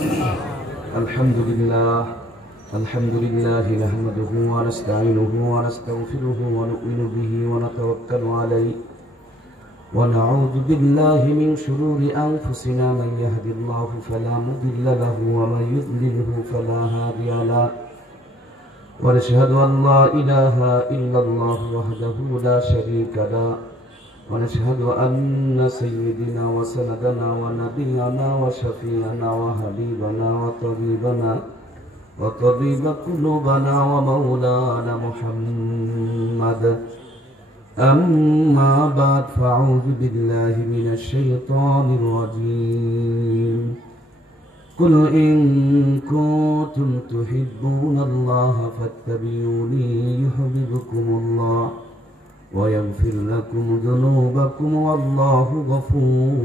الحمد لله نحمده ونستعينه ونستغفره ونؤمن به ونتوكل عليه ونعوذ بالله من شرور أنفسنا من يهد الله فلا مضل له ومن يضلله فلا هادي له ونشهد أن لا إله إلا الله وحده لا شريك له ونشهد أن سيدنا وسندنا ونبينا وشفيعنا وحبيبنا وطبيب قلوبنا ومولانا محمد أما بعد فأعوذ بالله من الشيطان الرجيم قل إن كنتم تحبون الله فاتبعوني يحببكم الله ويغفر لكم ذنوبكم والله غفور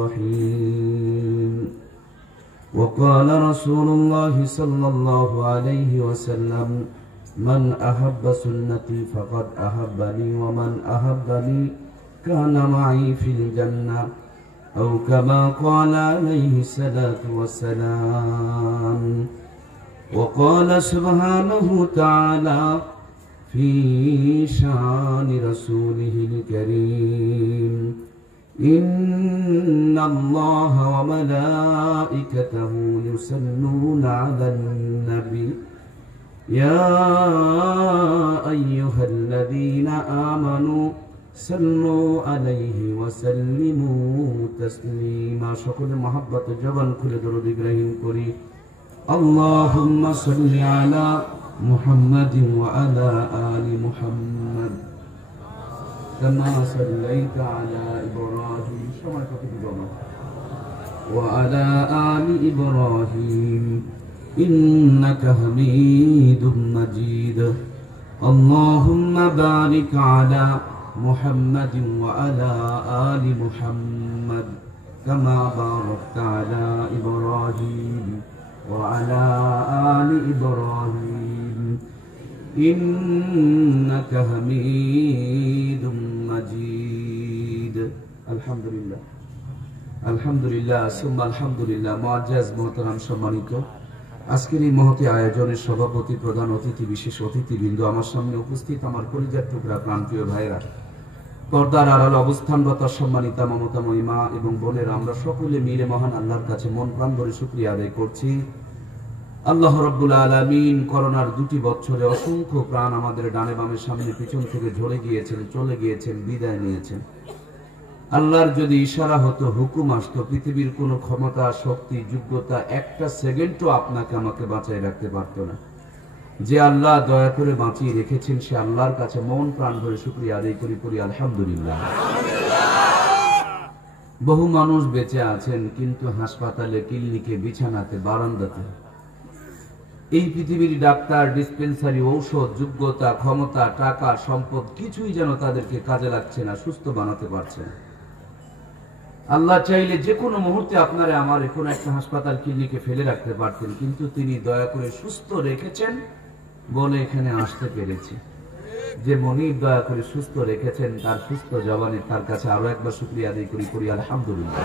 رحيم وقال رسول الله صلى الله عليه وسلم من أحب سنتي فقد أحبني ومن أحبني كان معي في الجنة أو كما قال عليه الصلاة والسلام وقال سبحانه تعالى في شان رسوله الكريم إن الله وملائكته يصلون على النبي يا أيها الذين آمنوا صلوا عليه وسلموا تسليما شكر محبة جبل كل درود إبراهيم كري اللهم صل على محمد وعلى آل محمد كما صليت على إبراهيم وعلى آل إبراهيم إنك حميد مجيد اللهم بارك على محمد وعلى آل محمد كما باركت على إبراهيم وعلى آل إبراهيم إنك حميد مجيد আলহামদুলিল্লাহ সুম্মা আলহামদুলিল্লাহ। মুআজ্জাজ মুহতারাম সম্মানিত, আজকের এই মহতী আয়োজনের সভাপতি, প্রধান অতিথি, বিশেষ অতিথিবৃন্দ, আমার সামনে উপস্থিত আমার কলিজার টুকরা প্রাণপ্রিয় ভাইরা, পর্দার আড়ালে অবস্থানরত সম্মানিতা মমতাময়ী মা এবং বোনেরা, আমরা সকলে মিলে মহান আল্লাহর কাছে মন প্রাণ ভরে শুকরিয়া আদায় করছি। আল্লাহ রাব্বুল আলামিন করোনার 2টি বছরে অসংখ্য প্রাণ আমাদের ডানে বামে সামনে পিছন থেকে ঝরে গিয়েছেন, চলে গিয়েছেন, বিদায় নিয়েছেন। আল্লাহর যদি ইশারা হতো, হুকুম আসতো, পৃথিবীর কোনো ক্ষমতা, শক্তি, যোগ্যতা একটা সেকেন্ডও আপনাকে আমাকে বাঁচাই রাখতে পারতো না। যে আল্লাহ দয়া করে বাঁচিয়ে রেখেছেন, সে আল্লাহর কাছে মন প্রাণ ভরে শুকরিয়া আদায় করি আলহামদুলিল্লাহ। বহু মানুষ বেঁচে আছেন, কিন্তু হাসপাতালে, ক্লিনিকে, বিছানাতে, বারান্দাতে। এই পৃথিবীর ডাক্তার, ডিসপেন্সারি, ঔষধ, যোগ্যতা, ক্ষমতা, টাকা, সম্পদ কিছুই যেন তাদেরকে কাজে লাগছে না, সুস্থ বানাতে পারছে না। আল্লাহ চাইলে যে কোনো মুহূর্তে আপনারা আমার কোনো একটা হাসপাতাল, ক্লিনিকে ফেলে রাখতে পারতেন, কিন্তু তিনি দয়া করে সুস্থ রেখেছেন বলে এখানে আসতে পেরেছি। যে মনিব দয়া করে সুস্থ রেখেছেন, তার সুস্থ জবানে তার কাছে আরো একবার শুকরিয়া আদায় করি আলহামদুলিল্লাহ।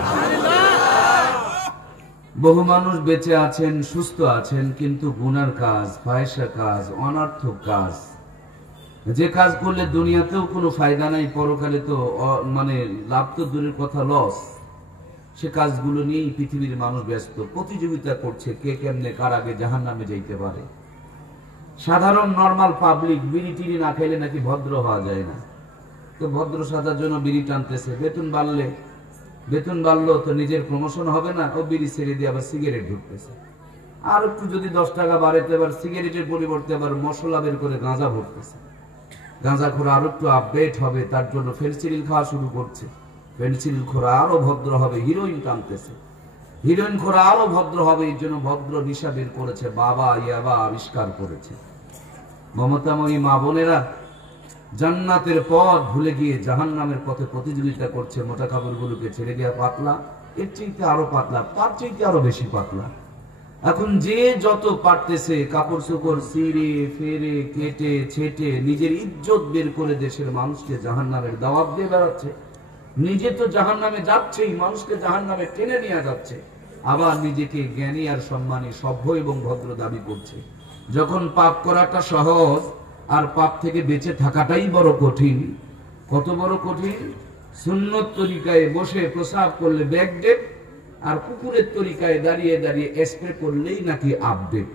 বহু মানুষ বেঁচে আছেন, সুস্থ আছেন, কিন্তু গুনার কাজ, ফাহিশা কাজ, অনর্থক কাজ, যে কাজ করলে দুনিয়াতেও কোনো ফায়দা নাই, পরকালে তো মানে লাভ তো দূরের কথা, লস, সে কাজগুলো নিয়েই পৃথিবীর মানুষ ব্যস্ত, প্রতিযোগিতা করছে কে কেমনে কার আগে জাহান্নামে যাইতে পারে। সাধারণ নরমাল পাবলিক বিড়ি টিড়ি না খাইলে নাকি ভদ্র হওয়া যায় না, তো ভদ্র সাজার জন্য বিড়ি টানতেছে। বেতন বাড়লো তো নিজের প্রমোশন হবে না, ও বিড়ি ছেড়ে দিয়ে আবার সিগারেট ঢুকতেছে। আর একটু যদি 10 টাকা বাড়াইতে, আবার সিগারেটের পরিবর্তে আবার মশলা বের করে গাঁজা ভরতেছে। গাঁজা খোরা আরো একটু আপডেট হবে, তার জন্য ফেন্সিডিল খাওয়া শুরু করছে। ফেন্সিডিল খোরা আরো ভদ্র হবে, হিরোইন টানতেছে। হিরোইন খোরা আরো ভদ্র হবে, এই জন্য ভদ্র নিশা বের করেছে, বাবা ইয়াবা আবিষ্কার করেছে। মমতাময়ী মা বোনেরা, জান্নাতের পথ ভুলে গিয়ে জাহান্নামের পথে প্রতিযোগিতা করছে। মোটা কাপড়গুলোকে ছেড়ে দেওয়া পাতলা, এর চাইতে আরো পাতলা, তার চাইতে আরো বেশি পাতলা। এখন যে যত পারতেছে কাপড় চোপড় ছিঁড়ে ফেরে কেটে ছেটে নিজের ইজ্জত বের করে দেশের মানুষকে জাহান্নামের দাওয়াত দিয়ে বেড়াচ্ছে। নিজে তো জাহান্নামে যাচ্ছেই, মানুষকে জাহান্নামে টেনে নিয়ে যাচ্ছে। আবার নিজেকে জ্ঞানী আর সম্মানী, সভ্য এবং ভদ্র দাবি করছে। যখন পাপ করাটা সহজ আর পাপ থেকে বেঁচে থাকাটাই বড় কঠিন। কত বড় কঠিন! সুন্নত তরিকায় বসে প্রসাব করলে ব্যাকডেট, আর কুকুরের তরিকায় দাঁড়িয়ে দাঁড়িয়ে স্প্রে করলেই নাকি আপডেট।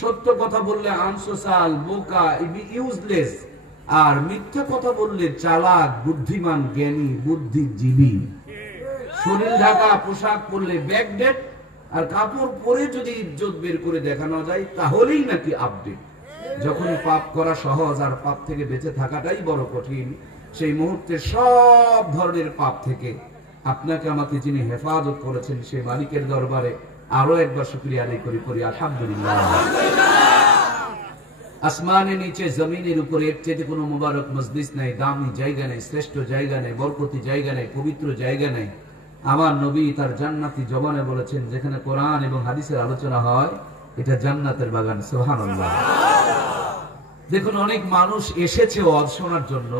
সত্য কথা বললে আনসোশাল, বোকা, ইউজলেস, আর মিথ্যা কথা বললে চালাক, বুদ্ধিমান, জ্ঞানী, বুদ্ধিজীবী। শরীর ঢাকা পোশাক পরলে ব্যাকডেট, আর কাপড় পরে যদি ইজ্জত বের করে দেখানো যায় তাহলেই নাকি আপডেট। যখন পাপ করা সহজ আর পাপ থেকে বেঁচে থাকাটাই বড় কঠিন, সেই মুহূর্তে সব ধরনের পাপ থেকে আপনাকে আমাকে যিনি হেফাজত করেছেন সেই মালিকের দরবারে আরো একবার শুকরিয়া আদায় করি আলহামদুলিল্লাহ। আসমানের নিচে জমিনের উপরে এর চেয়ে কোনো মুবারক মজলিস নাই, দামি জায়গা নেই, শ্রেষ্ঠ জায়গা নেই, বরকতি জায়গা নেই, পবিত্র জায়গা নেই। আমার নবী তার জান্নাতি জবানে বলেছেন, যেখানে কোরআন এবং হাদিসের আলোচনা হয় এটা জান্নাতের বাগান। সুবহানাল্লাহ। দেখুন, অনেক মানুষ এসেছে ওয়াজ শোনার জন্য,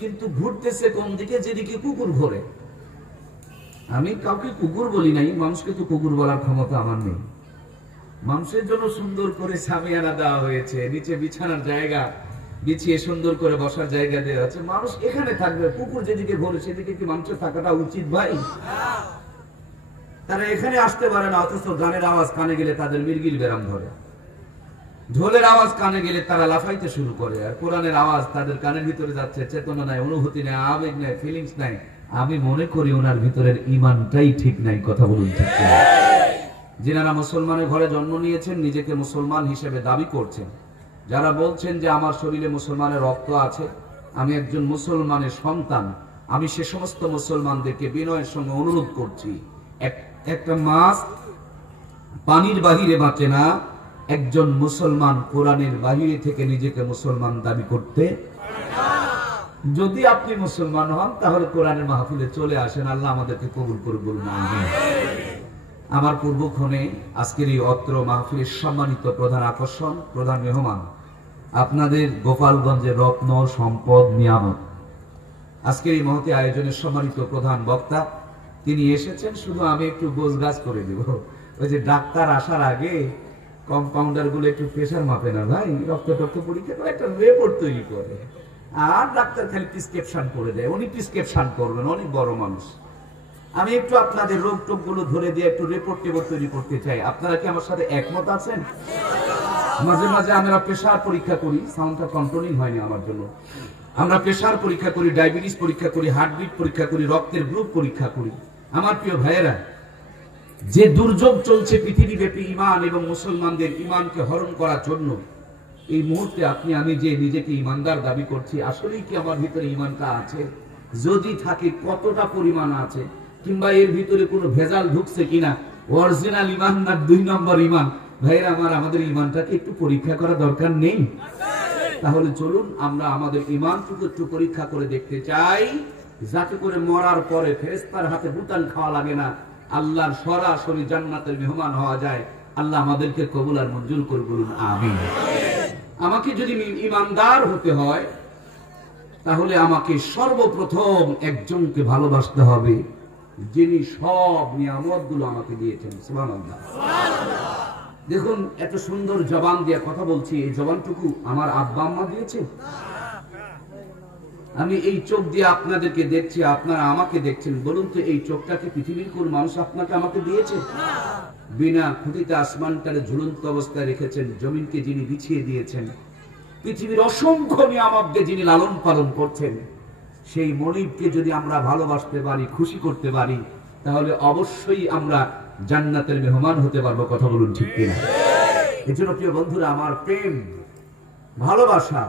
কিন্তু ঘুরতেছে কোন দিকে? যেদিকে কুকুর ঘোরে। আমি কাউকে কুকুর বলি নাই, মানুষকে তো কুকুর বলার ক্ষমতা আমার নেই। মানুষের জন্য সুন্দর করে সামিয়ানা দেওয়া হয়েছে, নিচে বিছানার জায়গা বিছিয়ে সুন্দর করে বসার জায়গা দেওয়া আছে, মানুষ এখানে থাকবে। কুকুর যেদিকে ঘোরে সেদিকে কি মানুষের থাকাটা উচিত ভাই? তারা এখানে আসতে পারে না, অথচ গানের আওয়াজ কানে গেলে তাদের মির্গিল বেরাম ধরে, ঢোলের আওয়াজ কানে গেলে তারা লাফাইতে শুরু করে, আর কোরআনের আওয়াজ তাদের কানের ভিতরে যাচ্ছে, চেতনা নাই, অনুভূতি নাই, আবেগ নাই, ফিলিংস নাই। আমি মনে করি ওনার ভিতরের ইমানটাই ঠিক নাই। কথা বলুন ঠিক কিনা? যিনারা মুসলমানের ঘরে জন্ম নিয়েছেন, নিজেকে মুসলমান হিসেবে দাবি করছেন, যারা বলছেন যে আমার শরীরে মুসলমানের রক্ত আছে, আমি একজন মুসলমানের সন্তান, আমি সে সমস্ত মুসলমানদেরকে বিনয়ের সঙ্গে অনুরোধ করছি, একটা মাছ পানির বাহিরে বাঁচে না। একজন মুসলমান কোরআনের বাহিরে থেকে নিজেকে মুসলমান দাবি করতে, যদি আপনি মুসলমান হন তাহলে কোরআনের মাহফিলে চলে আসেন। আল্লাহ আমাদেরকে কবুল করুন, বলুন আমিন। আমার পূর্বক্ষণে আজকের এই অত্র মাহফিলের সম্মানিত প্রধান আকর্ষণ, প্রধান মেহমান, আপনাদের গোপালগঞ্জের রত্ন সম্পদ নিয়ামত, আজকের এই মহতি আয়োজনের সম্মানিত প্রধান বক্তা, তিনি এসেছেন। শুধু আমি একটু গোছগাছ করে দিব। ওই যে ডাক্তার আসার আগে কম্পাউন্ডার গুলো একটু প্রেশার মাপে না ভাই, রক্ত পরীক্ষা করে একটা রিপোর্ট তৈরি করে, আর ডাক্তার খালি প্রেসক্রিপশন করে দেয়। উনি প্রেসক্রিপশন করবেন, অনেক বড় মানুষ। আমি একটু আপনাদের রোগ টোগ গুলো ধরে দিয়ে একটু রিপোর্ট তৈরি করতে চাই। আপনারা কি আমার সাথে একমত আছেন? মাঝে মাঝে আমরা প্রেশার পরীক্ষা করি, সাউন্ডটা কন্ট্রোলিং হয়নি আমার জন্য। আমরা প্রেশার পরীক্ষা করি, ডায়াবেটিস পরীক্ষা করি, হার্টবিট পরীক্ষা করি, রক্তের গ্রুপ পরীক্ষা করি। আমার প্রিয় ভাইয়েরা, যে দুর্যোগ চলছে পৃথিবীব্যাপী ইমান এবং মুসলমানদের ইমানকে হরণ করার জন্য, এই মুহূর্তে আপনি আমি যে নিজেকে ইমানদার দাবি করছি, আসলেই কি আমার ভিতরে ইমানটা আছে? যদি থাকে কতটা পরিমাণ আছে, কিংবা এর ভিতরে কোনো ভেজাল ঢুকছে কিনা, অরিজিনাল ইমান না 2 নম্বর ইমান? ভাইরা আমার, আমাদের ইমানটাকে একটু পরীক্ষা করা দরকার নেই? তাহলে চলুন আমরা আমাদের ইমানটুকু একটু পরীক্ষা করে দেখতে চাই, যাতে করে মরার পরে ফেরেশতার হাতে বুতান খাওয়া লাগে না, আল্লাহর সরাসরি জান্নাতের মেহমান হওয়া যায়। আল্লাহ আমাদেরকে কবুল আর মঞ্জুর করে, বলুন আমিন। আমাকে যদি ইমানদার হতে হয়, তাহলে আমাকে সর্বপ্রথম একজনকে ভালোবাসতে হবে, যিনি সব নিয়ামত গুলো আমাকে দিয়েছেন। সুবহানাল্লাহ। দেখুন, এত সুন্দর জবান দিয়ে কথা বলছি, এই জবানটুকু আমার আব্বা আম্মা দিয়েছে? আমি এই চোখ দিয়ে আপনাদেরকে দেখছি, আপনারা আমাকে দেখছেন। বলুন তো, এই চোখটাকে পৃথিবীর কোন মানুষ আপনাকে আমাকে দিয়েছে? বিনা খুঁটিতে আসমানটারে ঝুলন্ত অবস্থায় রেখেছেন, জমিনকে যিনি বিছিয়ে দিয়েছেন, পৃথিবীর অসংখ্য নিয়ামতকে যিনি লালন পালন করছেন, সেই মনিবকে যদি আমরা ভালোবাসতে পারি, খুশি করতে পারি, তাহলে অবশ্যই আমরা জান্নাতের মেহমান হতে পারবো। কথা বলুন ঠিক কিনা? এই জন্য প্রিয় বন্ধুরা আমার, প্রেম, ভালোবাসা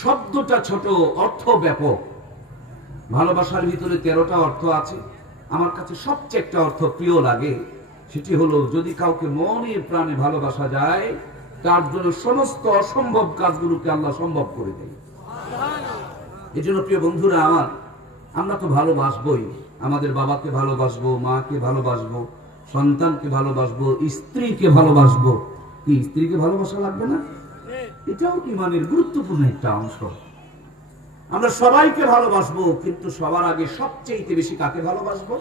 শব্দটা ছোট, অর্থ ব্যাপক। ভালোবাসার ভিতরে 13টা অর্থ আছে। আমার কাছে সবচেয়ে একটা অর্থ প্রিয় লাগে, সেটি হলো, যদি কাউকে মনে প্রাণে ভালোবাসা যায়, তার জন্য সমস্ত অসম্ভব কাজগুলোকে আল্লাহ সম্ভব করে দেয়। এই জন্য প্রিয় বন্ধুরা আমার, আমরা তো ভালোবাসবই, আমাদের বাবাকে ভালোবাসবো, মাকে ভালোবাসবো, সন্তানকে ভালোবাসবো, স্ত্রীকে ভালোবাসবো। কি স্ত্রীকে ভালোবাসা লাগবে না? এটাও ইমানের গুরুত্বপূর্ণ একটা অংশ। আমরা সবাইকে ভালোবাসবো, কিন্তু সবার আগে সবচেয়ে বেশি কাকে ভালোবাসবো?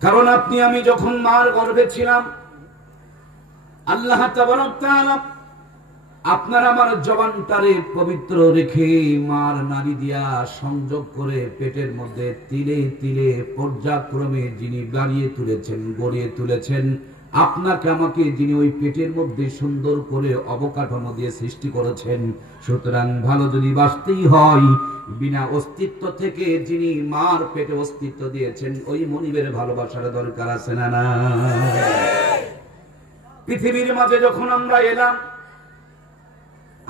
কারণ আপনি আমি যখন মার গর্ভে ছিলাম, আল্লাহ তাবারক তাআলা আপনার আমার জবানটারে পবিত্র রেখে মার নারী দিয়া সংযোগ করে পেটের মধ্যে তিলে তিলে পর্যায়ক্রমে যিনি গড়িয়ে তুলেছেন আপনাকে আমাকে, যিনি ওই পেটের মধ্যে সুন্দর করে অবকাঠামো দিয়ে সৃষ্টি করেছেন। সুতরাং ভালো যদি বাঁচতেই হয়, বিনা অস্তিত্ব থেকে যিনি মার পেটে অস্তিত্ব দিয়েছেন ওই মনিবের ভালোবাসার দরকার আছে না? না। পৃথিবীর মাঝে যখন আমরা এলাম,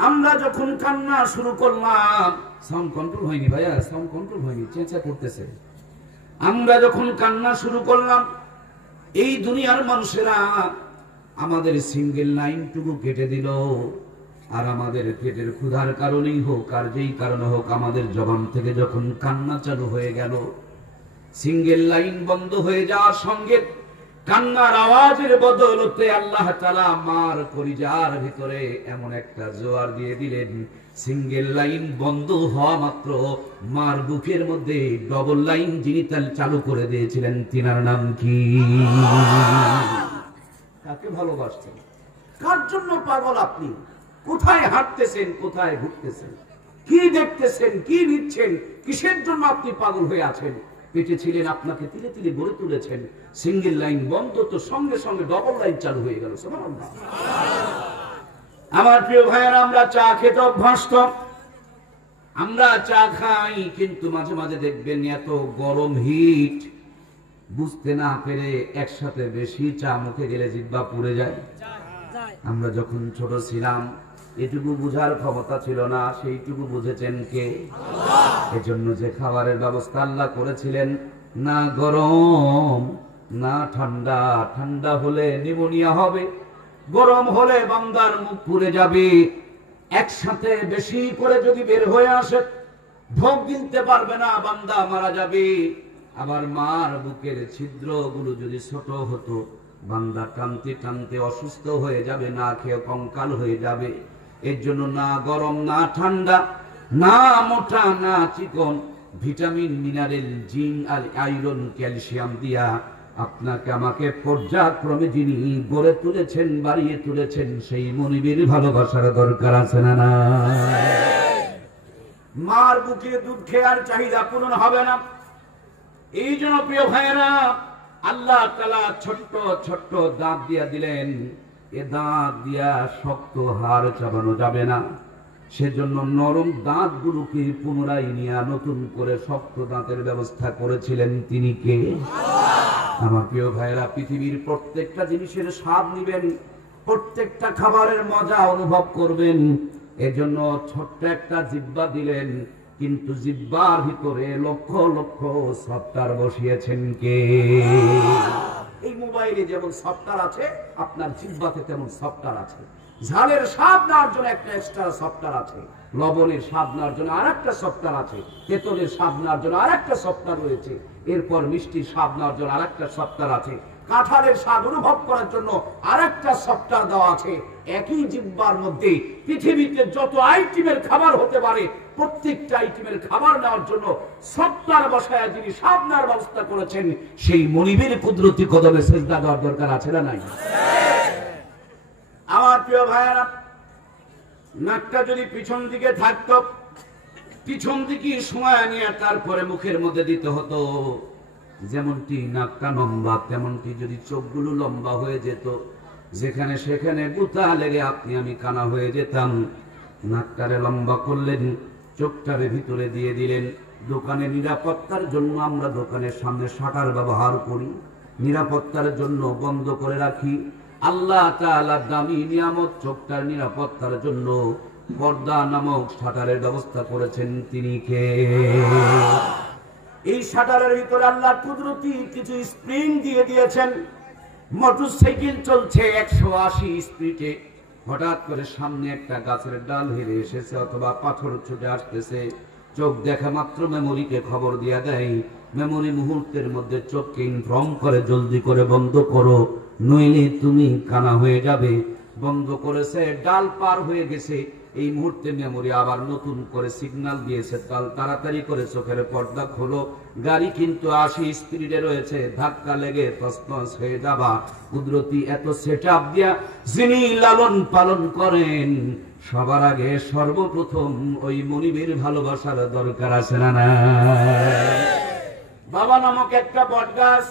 আমরা যখন কান্না শুরু করলাম, সাউন্ড কন্ট্রোল হয়নি ভাইয়া, সাউন্ড কন্ট্রোল হয়নি, চেঁচা করতেছে। আমরা যখন কান্না শুরু করলাম, এই দুনিয়ার মানুষেরা আমাদের সিঙ্গেল লাইনটুকু কেটে দিল। আর আমাদের পেটের ক্ষুধার কারণেই হোক আর যেই কারণে হোক, আমাদের জবান থেকে যখন কান্না চালু হয়ে গেল, সিঙ্গেল লাইন বন্ধ হয়ে যাওয়ার সঙ্গে কান্নার আওয়াজের বদলতে আল্লাহ তাআলা মার কলিজার ভিতরে এমন একটা জোয়ার দিয়ে দিলেন, সিঙ্গেল লাইন বন্ধ হওয়া মাত্র মার বুকের মধ্যে ডবল লাইন যিনি চালু করে দিয়েছিলেন, তিনার নাম কি? কাকে ভালোবাসছেন? কার জন্য পাগল আপনি? কোথায় হাঁটতেছেন, কোথায় ঘুরতেছেন, কি দেখতেছেন, কি নিচ্ছেন, কিসের জন্য আপনি পাগল হয়ে আছেন? পেটে ছিলেন, আপনাকে তিলে তিলে গড়ে তুলেছেন, সিঙ্গেল লাইন বন্ধ তো সঙ্গে সঙ্গে ডবল লাইন চালু হয়ে গেল। সুবহানাল্লাহ। আমার প্রিয় ভাইয়েরা, আমরা চা খেতে অভ্যস্ত, আমরা চা খাই, কিন্তু মাঝে মাঝে দেখবেন এত গরম হিট বুঝতে না পেরে একসাথে বেশি চা মুখে গেলে জিহ্বা পুড়ে যায়। আমরা যখন ছোট ছিলাম এটুকু বুঝার ক্ষমতা ছিল না, সেইটুকু বুঝেছেন কে? এজন্য যে খাবারের ব্যবস্থা আল্লাহ করেছিলেন, না গরম না ঠান্ডা, ঠান্ডা হলে নিউমোনিয়া হবে, গরম হলে বান্দার মুখ পুড়ে যাবে, একসাথে বেশি করে যদি বের হয়ে আসে ঢোক গিলতে পারবে না, বান্দা মারা যাবে। আবার মার বুকের ছিদ্রগুলো যদি ছোট হতো, বান্দা টানতে টানতে অসুস্থ হয়ে যাবে, না খেয়ে কঙ্কাল হয়ে যাবে। এর জন্য না গরম না ঠান্ডা, না মোটা না চিকন, ভিটামিন মিনারেল জিঙ্ক আর আয়রন ক্যালসিয়াম দিয়া আপনাকে আমাকে পর্যায়ক্রমে যিনি গড়ে তুলেছেন, বাড়িয়ে তুলেছেন, সেই মনিবের ভালোবাসার দরকার আছে না? না। মার বুকে দুধ খেয়ে আর চাহিদা পূরণ হবে না। এই জন্য প্রিয় ভাইয়েরা, আল্লাহ তাআলা ছোট্ট ছোট্ট দাঁত দিয়া দিলেন, এ দাঁত দিয়া শক্ত হাড় চাবানো যাবে না, সেজন্য নরম দাঁতগুলোকে পুনরায় নিয়ে নতুন করে শক্ত দাঁতের ব্যবস্থা করেছিলেন। তিনি কে? আমার প্রিয় ভাইয়েরা, পৃথিবীর প্রত্যেকটা জিনিসের স্বাদ নিবেন, প্রত্যেকটা খাবারের মজা অনুভব করবেন, এজন্য ছোট্ট একটা জিহ্বা দিলেন, কিন্তু জিহ্বার ভিতরে লক্ষ লক্ষ সফটওয়্যার বসিয়েছেন কে? এই মোবাইলে যেমন সফটওয়্যার আছে, আপনার জিহ্বাতে তেমন সফটওয়্যার আছে। ঝালের স্বাদ নেওয়ার জন্য একটা এক্সট্রা সফটওয়্যার আছে, লবণের স্বাদ নেওয়ার জন্য আরেকটা সফটওয়্যার আছে, তেঁতুলের স্বাদ নেওয়ার জন্য আরেকটা সফটওয়্যার রয়েছে, এরপর মিষ্টির স্বাদ নেওয়ার জন্য আরেকটা সফটওয়্যার আছে, কাঁঠালের স্বাদ অনুভব করার জন্য আরেকটা সফটওয়্যার দেওয়া আছে। একই জিহ্বার মধ্যে পৃথিবীতে যত আইটেমের খাবার হতে পারে, প্রত্যেকটা আইটেমের খাবার নেওয়ার জন্য সফটওয়্যার বসায় যিনি স্বাদ নেওয়ার ব্যবস্থা করেছেন, সেই মনিবের কুদরতি কদমে সেজদা দেওয়ার দরকার আছে না নাই? আমার প্রিয় ভাইয়েরা, নাকটা যদি পিছন দিকে থাকতো, পিছন দিকে সময় নিয়ে তারপরে মুখের মধ্যে দিতে হতো, যেমনটি নাকটা লম্বা তেমনটি যদি চোখগুলো লম্বা হয়ে যেত, যেখানে সেখানে গুতা লেগে আপনি আমি কানা হয়ে যেতাম। নাকটারে লম্বা করলেন, চোখটারে ভিতরে দিয়ে দিলেন। দোকানে নিরাপত্তার জন্য আমরা দোকানের সামনে শাটার ব্যবহার করি, নিরাপত্তার জন্য বন্ধ করে রাখি। আল্লাহ তাআলা দামি নিয়ামত চোখটার নিরাপত্তার জন্য পর্দা নামক শাটারের ব্যবস্থা করেছেন। তিনি কে? এই শাটারের ভিতরে আল্লাহ কুদরতি কিছু স্প্রিং দিয়ে দিয়েছেন। মোটরসাইকেল চলছে 180 স্পিডে, হঠাৎ করে সামনে একটা গাছের ডাল হেরে এসেছে অথবা পাথর ছুটে আসতেছে, চোখ দেখা মাত্র মেমোরিকে খবর দিয়া দেয়। মেমোরি মুহূর্তের মধ্যে চোখকে ইনফর্ম করে, জলদি করে বন্ধ করো, নইলে তুমি কানা হয়ে যাবে। বন্ধ করেছে, ডাল পার হয়ে গেছে, এই মুহূর্তে মেমোরি আবার নতুন করে সিগন্যাল দিয়েছে, তাড়াতাড়ি করে চোখের পর্দা খোলো, গাড়ি কিন্তু 80 স্পিডে রয়েছে, ধাক্কা লেগে তছনছ হয়ে যাবা। কুদরতি এত সেটআপ দিয়া যিনি লালন পালন করেন, সবার আগে সর্বপ্রথম ওই মনিবের ভালোবাসার দরকার আছে না না? বাবা নামক একটা বটগাছ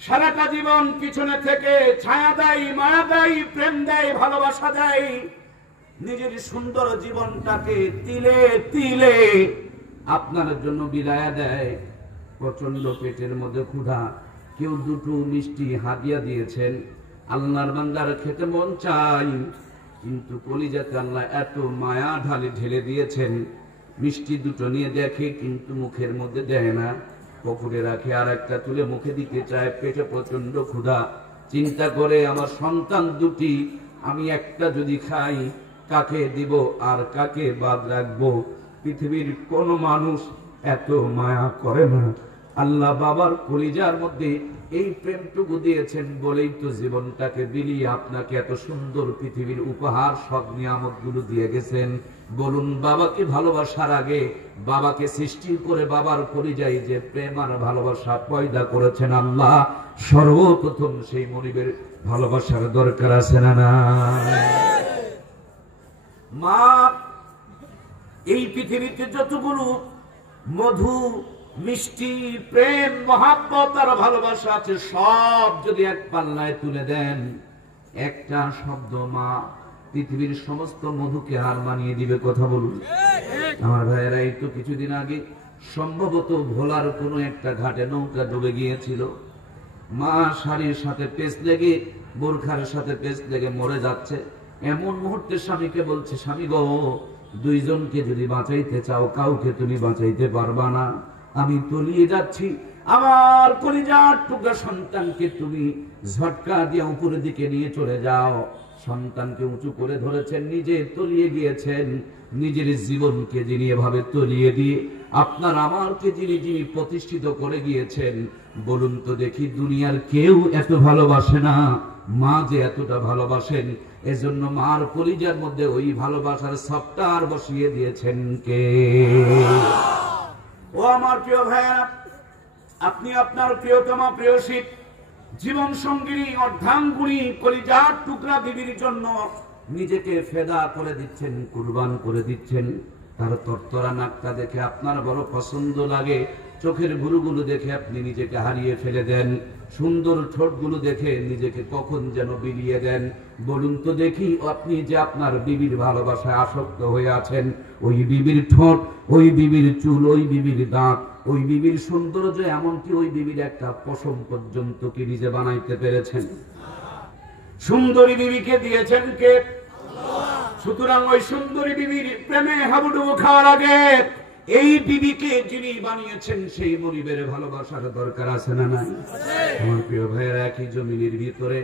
সারাটা জীবন পিছনে থেকে ছায়া দেয়, মায়া দেয়, প্রেম দেয়, ভালোবাসা দেয়, নিজের সুন্দর জীবনটাকে তিলে তিলে আপনার জন্য বিলায়া দেয়। প্রচন্ড পেটের মধ্যে ক্ষুধা, কেউ দুটো মিষ্টি হাদিয়া দিয়েছেন, আল্লাহর বান্দার খেতে মন চাই, কিন্তু কলিজাতে আল্লাহ এত মায়া ঢেলে দিয়েছেন, মিষ্টি দুটো নিয়ে দেখে কিন্তু মুখের মধ্যে দেয় না, পকেটে রাখে, আর একটা তুলে মুখে দিতে চায়, পেটে প্রচন্ড ক্ষুধা, চিন্তা করে আমার সন্তান দুটি আমি একটা যদি খাই কাকে দিব আর কাকে বাদ রাখবো? পৃথিবীর কোন মানুষ এত মায়া করে না। আল্লাহ বাবার কলিজার মধ্যে এই প্রেমটুকু দিয়েছেন বলেই তো জীবনটাকে বিলিয়ে আপনাকে এত সুন্দর পৃথিবীর উপহার সব নিয়ামত গুলো দিয়ে গেছেন। বলুন, বাবাকে ভালোবাসার আগে, বাবাকে সৃষ্টি করে বাবার কলিজায় যে প্রেম আর ভালোবাসা পয়দা করেছেন আল্লাহ, সর্বপ্রথম সেই মনিবের ভালোবাসার দরকার আছে না না? মা এই পৃথিবীতে যতগুলো মধু, মিষ্টি, প্রেম, মহাব্বত আর ভালোবাসা আছে, সব যদি এক পাল্লায় তুলে দেন, একটা শব্দ মা পৃথিবীর সমস্ত মধুকে হার মানিয়ে দিবে। কথা বলুন আমার ভাইয়েরা। এই তো কিছুদিন আগে সম্ভবত ভোলার কোনো একটা ঘাটে নৌকা ডুবে গিয়েছিল, মা শাড়ির সাথে পেঁচ লেগে, বোরখার সাথে পেঁচ লেগে মরে যাচ্ছে। এমন মুহূর্তে স্বামীকে বলছে, স্বামী গো, দুইজনকে যদি বাঁচাইতে চাও, কাউকে তুমি বাঁচাইতে পারবা না, আমি তলিয়ে যাচ্ছি, আমার কলিজার টুকরা সন্তানকে তুমি ঝটকা দিয়ে উপরের দিকে নিয়ে চলে যাও। সন্তানকে উঁচু করে ধরেছেন, নিজে তলিয়ে গিয়েছেন, নিজের জীবনকে যিনি এভাবে তলিয়ে দিয়ে আপনার আমারকে যিনি প্রতিষ্ঠিত করে গিয়েছেন, বলুন তো দেখি, দুনিয়ার কেউ এত ভালোবাসে না, মা যে এতটা ভালোবাসেন। এজন্য মার কলিজার মধ্যে ওই ভালোবাসার সফটওয়্যার বসিয়ে দিয়েছেন কে? ও আমার প্রিয় ভাইয়া, আপনি আপনার প্রিয়তমা প্রেয়সী জীবন সঙ্গিনী অর্ধাঙ্গুনী কলিজার টুকরা বিবির জন্য নিজেকে ফেদা করে দিচ্ছেন, কুরবান করে দিচ্ছেন। তার তরতরা নাকটা দেখে আপনার বড় পছন্দ লাগে, চোখের ভুরুগুলো দেখে আপনি নিজেকে হারিয়ে ফেলে দেন, সুন্দর ঠোঁটগুলো দেখে নিজেকে কখন যেন বিলিয়ে দেন। বলুন তো দেখি, আপনি যে আপনার বিবির ভালোবাসায় আসক্ত হয়ে আছেন, ওই বিবির ঠোঁট, ওই বিবির চুল, ওই বিবির দাঁত, ওই বিবির সৌন্দর্য, এমনকি ওই বিবির একটা পশম পর্যন্ত কি নিজে বানাইতে পেরেছেন? সুন্দরী বিবিকে দিয়েছেন কে? সুতরাং ওই সুন্দরী বিবির প্রেমে হাবুডুবু খাওয়ার আগে এই বিবিকে যিনি বানিয়েছেন সেই মনিবের ভালোবাসার দরকার আছে না নাই? আমার প্রিয় ভাইয়েরা, একই জমিনের ভিতরে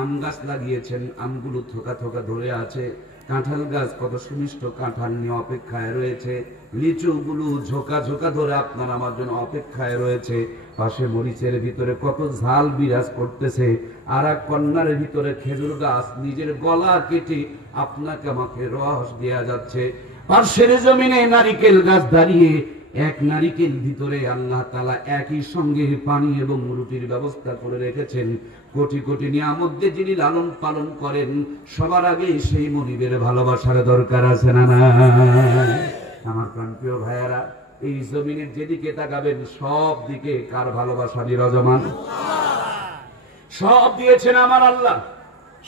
আম গাছ লাগিয়েছেন, আমগুলো থোকা থোকা ধরে আছে, কাঁঠাল গাছ কত সুমিষ্ট কাঁঠাল নিয়ে অপেক্ষায় রয়েছে, লিচুগুলো ঝোঁকা ঝোঁকা ধরে আপনার আমার জন্য অপেক্ষায় রয়েছে, পাশে মরিচের ভিতরে কত ঝাল বিরাজ করতেছে, আর এক কন্যার ভিতরে খেজুর গাছ নিজের গলা কেটে আপনাকে আমাকে রস দেয়া যাচ্ছে। পাশের জমিনে নারিকেল গাছ দাঁড়িয়ে, এক নারিকেল ভিতরে আল্লাহ তাআলা একই সঙ্গে পানি এবং রুটির ব্যবস্থা করে রেখেছেন। কোটি কোটি নিয়ামত দিয়ে যিনি লালন পালন করেন, সবার আগে সেই মনিবের ভালোবাসার দরকার আছে না না? আমার প্রাণপ্রিয় ভাইয়ারা, এই জমিনের যেদিকে তাকাবেন সব দিকে কার ভালোবাসা বিরাজমান? সব দিয়েছেন আমার আল্লাহ।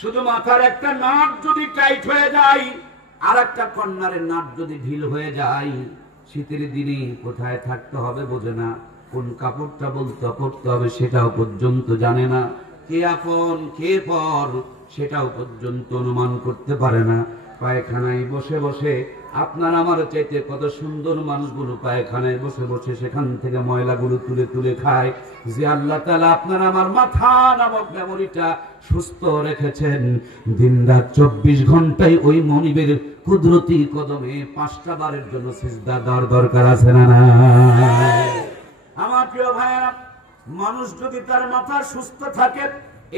শুধু মাথার একটা নাট যদি টাইট হয়ে যায়, আর একটা কর্নারের নাট যদি ঢিল হয়ে যায়, শীতের দিনে কোথায় থাকতে হবে বোঝে না, কোন কাপড়টা বলতে পড়তে হবে সেটাও পর্যন্ত জানে না, কে আপন কে পর সেটাও পর্যন্ত অনুমান করতে পারে না। পায়খানায় বসে বসে আপনার আমার চাইতে কত সুন্দর মানুষগুলো পায়খানায় বসে বসে সেখান থেকে ময়লাগুলো তুলে তুলে খায়। যে আল্লাহ তাআলা আপনার আমার মাথা নামক মেমোরিটা সুস্থ রেখেছেন, দিনরাত 24 ঘন্টায় ওই মনিবের কুদরতি কদমে 5টা বারের জন্য সিজদা দেওয়ার দরকার আছে না না? আমার প্রিয় ভাইয়েরা, মানুষ যদি তার মাথা সুস্থ থাকে,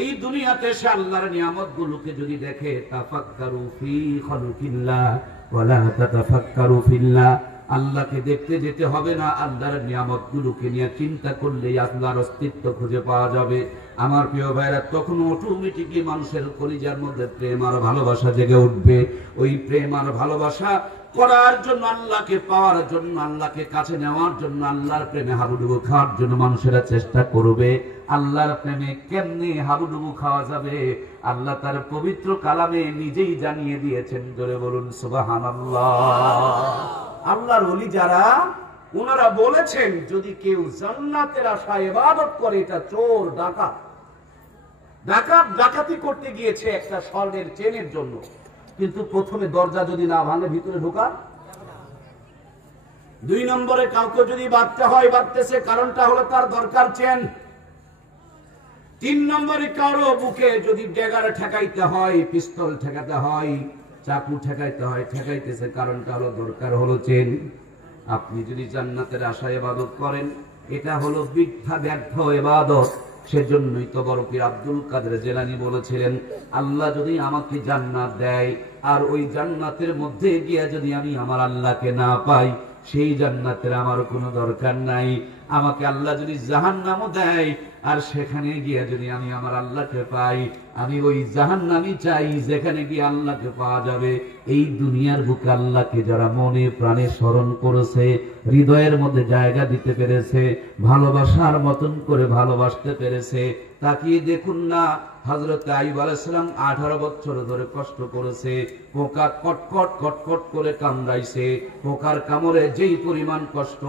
এই দুনিয়াতে সে আল্লাহর নিয়ামত গুলোকে যদি দেখে, তাফাক্কারু ফি খালকিল্লাহ, ওয়ালা তাতাফাক্কারু ফিল্লাহ। আল্লাহকে দেখতে যেতে হবে না, আল্লাহর নিয়ামতগুলোকে নিয়ে চিন্তা করলেই আল্লাহর অস্তিত্ব খুঁজে পাওয়া যাবে। আমার প্রিয় ভাইরা, তখন অটোমেটিকলি মানুষের কলিজার মধ্যে প্রেম আর ভালোবাসা জেগে উঠবে। ওই প্রেম আর ভালোবাসা করার জন্য, আল্লাহকে পাওয়ার জন্য, আল্লাহকে কাছে নেওয়ার জন্য, আল্লাহর প্রেমে হাবুডুবু খাওয়ার জন্য মানুষেরা চেষ্টা করবে। আল্লাহর প্রেমে কেমনে হাবুডুবু খাওয়া যাবে, আল্লাহ তার পবিত্র কালামে নিজেই জানিয়ে দিয়েছেন। জোরে বলুন সুবহানাল্লাহ। আল্লাহর ওলি যারা, ওনারা বলেছেন যদি কেউ জান্নাতের আশায় ইবাদত করে, এটা চোর ডাকাত, ডাকাতি করতে গিয়েছে একটা স্বর্ণের চেনের জন্য, কিন্তু প্রথমে দরজা যদি না ভাঙে ভিতরে ঢোকা। 2 নম্বরে কাউকে যদি বাঁধতে হয় বাঁধতেছে, কারণটা হলো তার দরকার চেন। 3 নম্বরে কারো বুকে যদি ড্যাগার ঠেকাইতে হয়, পিস্তল ঠেকাতে হয়, চাকু ঠেকাইতে হয়, ঠেকাইতেছে, কারণটা হলো দরকার হলো চেন। আপনি যদি জান্নাতের আশায় ইবাদত করেন, এটা হলো বৃথা ব্যর্থ ইবাদত। সেজন্যই তো বড় পীর আব্দুল কাদের জিলানী বলেছিলেন, আল্লাহ যদি আমাকে জান্নাত দেয় আর ওই জান্নাতের মধ্যে গিয়ে যদি আমি আমার আল্লাহকে না পাই, সেই জান্নাতের আমার কোনো দরকার নাই। আমাকে আল্লাহ যদি জাহান্নামও দেয় আর সেখানে গিয়ে যদি আমি আমার আল্লাহকে পাই, আমি ওই জাহান্নামই চাই যেখানে গিয়ে আল্লাহকে পাওয়া যাবে। এই দুনিয়ার বুকে আল্লাহকে যারা মনে প্রাণে স্মরণ করেছে, হৃদয়ের মধ্যে জায়গা দিতে পেরেছে, ভালোবাসার মতন করে ভালোবাসতে পেরেছে, তাকিয়ে দেখুন না হযরত আইয়ুব আলাইহিস সালাম 18 বছর ধরে কষ্ট করেছে, পোকা কটকট কটকট করে কামড়াইছে, পোকার কামড়ে যেই পরিমাণ কষ্ট,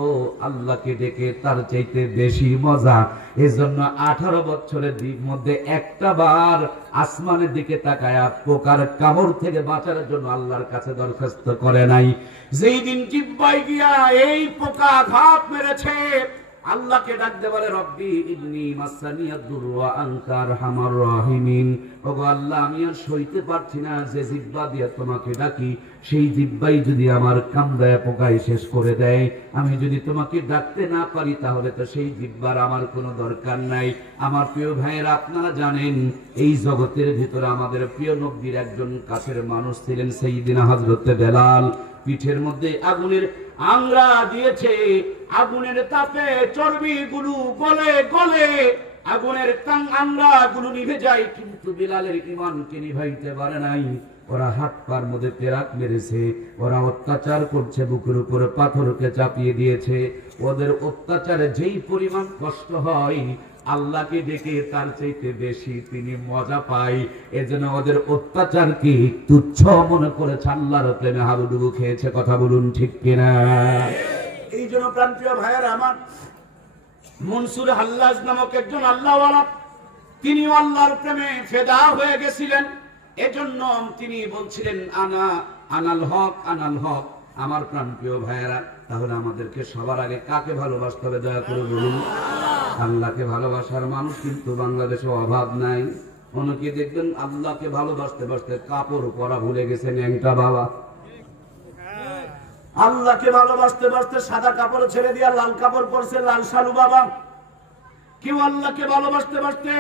আল্লাহকে ডেকে তার চাইতে বেশি মজা। এজন্য 18 বছরের মধ্যে একটা বার আসমানের দিকে তাকায়া পোকার কামড় থেকে বাঁচার জন্য আল্লাহর কাছে দরখাস্ত করে নাই। যেই দিন জিহ্বায় গিয়া এই পোকা ঘাত মেরেছে, আল্লাহকে ডাকতে বলে রব্বি ইন্নী মাসানিয়াদ-দুররু ওয়া আনতা আরহামার রাহিমিন। ওগো আল্লাহ, আমি আর সইতে পারছি না যে জিহ্বা দিয়ে তোমাকে ডাকি, সেই জিহ্বাই যদি আমার কামড়ায় পোকায় শেষ করে দেয়, আমি যদি তোমাকে ডাকতে না পারি, তাহলে তো সেই জিহ্বার আমার কোনো দরকার নাই। আমার প্রিয় ভাইয়েরা, আপনারা জানেন এই জগতের ভিতরে আমাদের প্রিয় নবীর একজন কাছের মানুষ ছিলেন সাইয়্যিদিনা হযরত বেলাল। পিঠের মধ্যে আগুনের আংরা দিয়েছে, আগুনের তাপে চর্বিগুলো গলে গলে আগুনের আংরা গুলো নিভে যায়, কিন্তু বিলালের ঈমানকে নিভাইতে পারে নাই। ওরা হাত পার মধ্যে পেরাক মেরেছে, ওরা অত্যাচার করছে, বুকের উপরে পাথরকে চাপিয়ে দিয়েছে। ওদের অত্যাচারে যেই পরিমাণ কষ্ট হয়, আল্লাহকে ডেকে তার চাইতে বেশি তিনি মজা পায়। এজন্য ওদের অত্যাচারকে তুচ্ছ মনে করেছে, আল্লাহর প্রেমে হাবুডুবু খেয়েছে। কথা বলুন ঠিক কিনা? এই জন্য প্রাণপ্রিয় ভাইয়েরা আমার, মনসুর হাল্লাজ নামক একজন আল্লাহওয়ালা, তিনি আল্লাহর প্রেমে ফেদা হয়ে গেছিলেন। এজন্য তিনি বলছিলেন আনাল হক আনাল হক। আমার প্রাণপ্রিয় ভাইয়েরা, তাহলে আমাদেরকে সবার আগে কাকে ভালোবাসতে হবে দয়া করে বলুন? আল্লাহকে ভালোবাসার মানুষ কিন্তু বাংলাদেশে অভাব নাই। অনেকে দেখবেন আল্লাহকে ভালোবাসতে বাসতে কাপড় পরা ভুলে গেছে ন্যাংটা বাবা। আল্লাহকে ভালোবাসতে বাসতে সাদা কাপড় ছেড়ে দিয়া লাল কাপড় পরছে লাল শালু বাবা। কেউ আল্লাহকে ভালোবাসতে বাসতে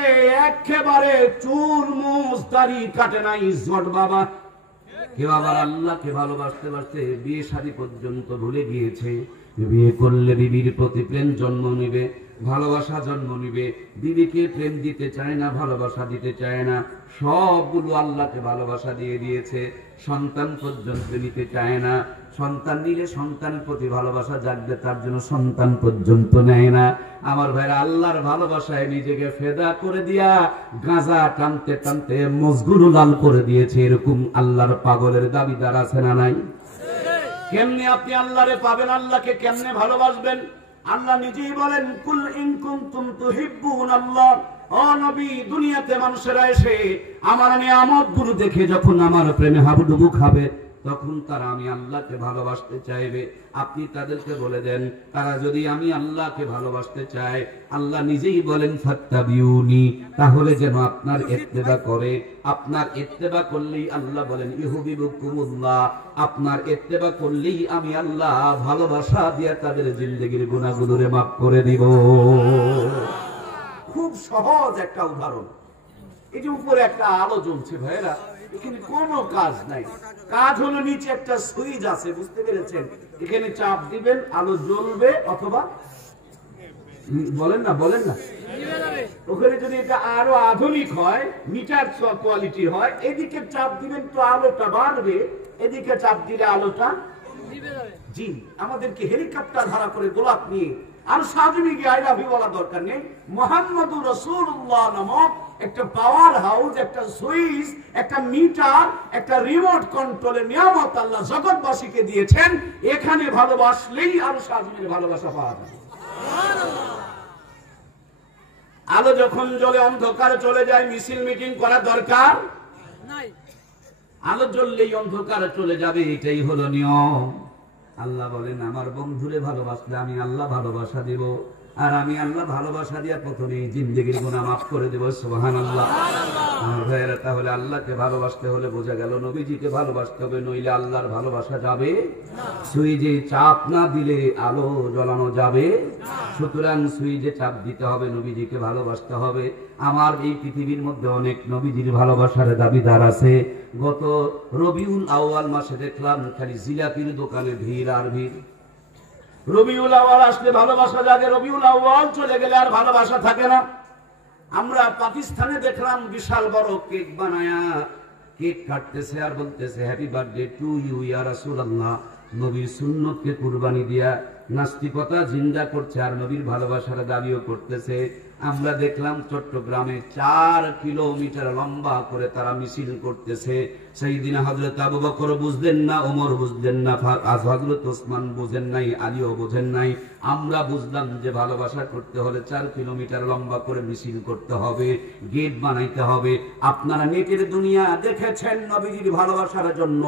একেবারে চুল মুছ দাড়ি কাটে নাই জট বাবা। কেউ আবার আল্লাহকে ভালোবাসতে বাসতে বিয়ে শাদী পর্যন্ত ভুলে গিয়েছে। বিয়ে করলে বিবির প্রতি প্রেম জন্ম নিবে, ভালোবাসা জন্ম নিবে। বিবিকে প্রেম দিতে চায় না, ভালোবাসা দিতে চায় না, সবগুলো আল্লাহকে ভালোবাসা দিয়ে দিয়েছে। সন্তান পর্যন্ত নিতে চায় না, সন্তান নিলে সন্তানের প্রতি ভালোবাসা জাগবে, তার জন্য সন্তান পর্যন্ত নেয় না। আমার ভাইরা, আল্লাহর ভালোবাসায় নিজেকে ফেদা করে দিয়া গাঁজা টানতে টানতে মজগুরু লাল করে দিয়েছে। এরকম আল্লাহর পাগলের দাবিদার আছে না নাই? কেমনে আপনি আল্লাহরে পাবেন? আল্লাহকে কেমনে ভালোবাসবেন? আল্লাহ নিজেই বলেন, কুল ইন কুনতুম তুহিব্বুনাল্লাহ। ও নবী, দুনিয়াতে মানুষেরা এসে আমার নিয়ামতগুলো দেখে যখন আমার প্রেমে হাবুডুবু খাবে, তখন তারা আমি আল্লাহকে ভালোবাসতে চাইবে। আপনি তাদেরকে বলে দেন, তারা যদি আমি আল্লাহকে ভালোবাসতে চায়, আল্লাহ নিজেই বলেন ফাত্তাবিউনি, তাহলে যেন আপনার ইত্তেবা করে। আপনার ইত্তেবা করলেই আল্লাহ বলেন ইউহিব্বুকুমুল্লাহ, আপনার ইত্তেবা করলেই আমি আল্লাহ ভালোবাসা দিয়ে তাদের জিন্দেগির গুনাহগুলোরে মাফ করে দিব। খুব সহজ একটা উদাহরণ। এই যে উপরে একটা আলো জ্বলছে ভাইরা, এখানে কোনো কাজ নাই। কাজ হলো নিচে একটা সুইচ আছে, বুঝতে পেরেছেন? এখানে চাপ দিবেন, আলো জ্বলবে, অথবা বলেন না ওখানে যদি এটা আরো আধুনিক হয়, মিটার কোয়ালিটি হয়, এদিকে চাপ দিবেন তো আলোটা বাড়বে, এদিকে চাপ দিলে আলোটা। জি, আমাদেরকে হেলিকপ্টার ভাড়া করে গোলাপ নিয়ে আর সাজমি গিয়ে আই লাভ ইউ বলা দরকার নেই। মুহাম্মদুর রাসূলুল্লাহ নামক একটা পাওয়ার হাউস, একটা সুইচ, একটা মিটার, একটা রিমোট কন্ট্রোলের নিয়ামত আল্লাহ জগৎবাসীকে দিয়েছেন। এখানে ভালোবাসলেই আর সাজমির ভালোবাসা পাওয়া যাবে। আলো যখন জ্বলে অন্ধকারে চলে যায়, মিছিল মিটিং করা দরকার নাই। আলো জ্বললেই অন্ধকারে চলে যাবে, এটাই হলো নিয়ম। আল্লাহ বলেন আমার বন্ধুরে ভালোবাসলে আমি আল্লাহ ভালোবাসা দেব, আর আমি আল্লাহ ভালোবাসা দিয়া প্রথমে জিন্দেগির গুনাহ মাফ করে দেব। সুবহানাল্লাহ। আমার ভাইয়েরা, তাহলে আল্লাহকে ভালোবাসতে হলে বোঝা গেল নবীজিকে ভালোবাসতে হবে, নইলে আল্লাহর ভালোবাসা যাবে না। সুইচে চাপ না দিলে আলো জ্বলানো যাবে না। সুতরাং সুইচে চাপ দিতে হবে, নবীজিকে ভালোবাসতে হবে। আমার এই পৃথিবীর মধ্যে অনেক নবীজির ভালোবাসার দাবিদার আছে। গত রবিউল আউয়াল মাসে দেখলাম খালি জিলাপির দোকানে ভিড় আর ভিড়। রবিউল আউয়াল আসলে ভালোবাসা জাগে, রবিউল আউয়াল চলে গেলে আর ভালোবাসা থাকে না। আমরা পাকিস্তানে দেখলাম বিশাল বড় কেক বানায়া কেক কাটতেছে আর বলতেছে হ্যাপি বার্থডে টু ইউ ইয়া রাসূলুল্লাহ। নবীর সুন্নতকে কুরবানি দিয়া নাস্তিকতা জিন্দা করছে আর নবীর ভালোবাসার দাবিও করতেছে। আমরা দেখলাম চট্টগ্রামে 4 কিলোমিটার লম্বা করে তারা মিছিল করতেছে। সাইয়েদিনা হযরত আবু বকর বুঝলেন না, ওমর বুঝলেন না, হযরত ওসমান বুঝেন নাই, আলীও বুঝেন নাই। আমরা বুঝলাম যে ভালোবাসা করতে হলে 4 কিলোমিটার লম্বা করে মিছিল করতে হবে, গেট বানাইতে হবে। আপনারা নেটের দুনিয়া দেখেছেন, নবীজির ভালোবাসার জন্য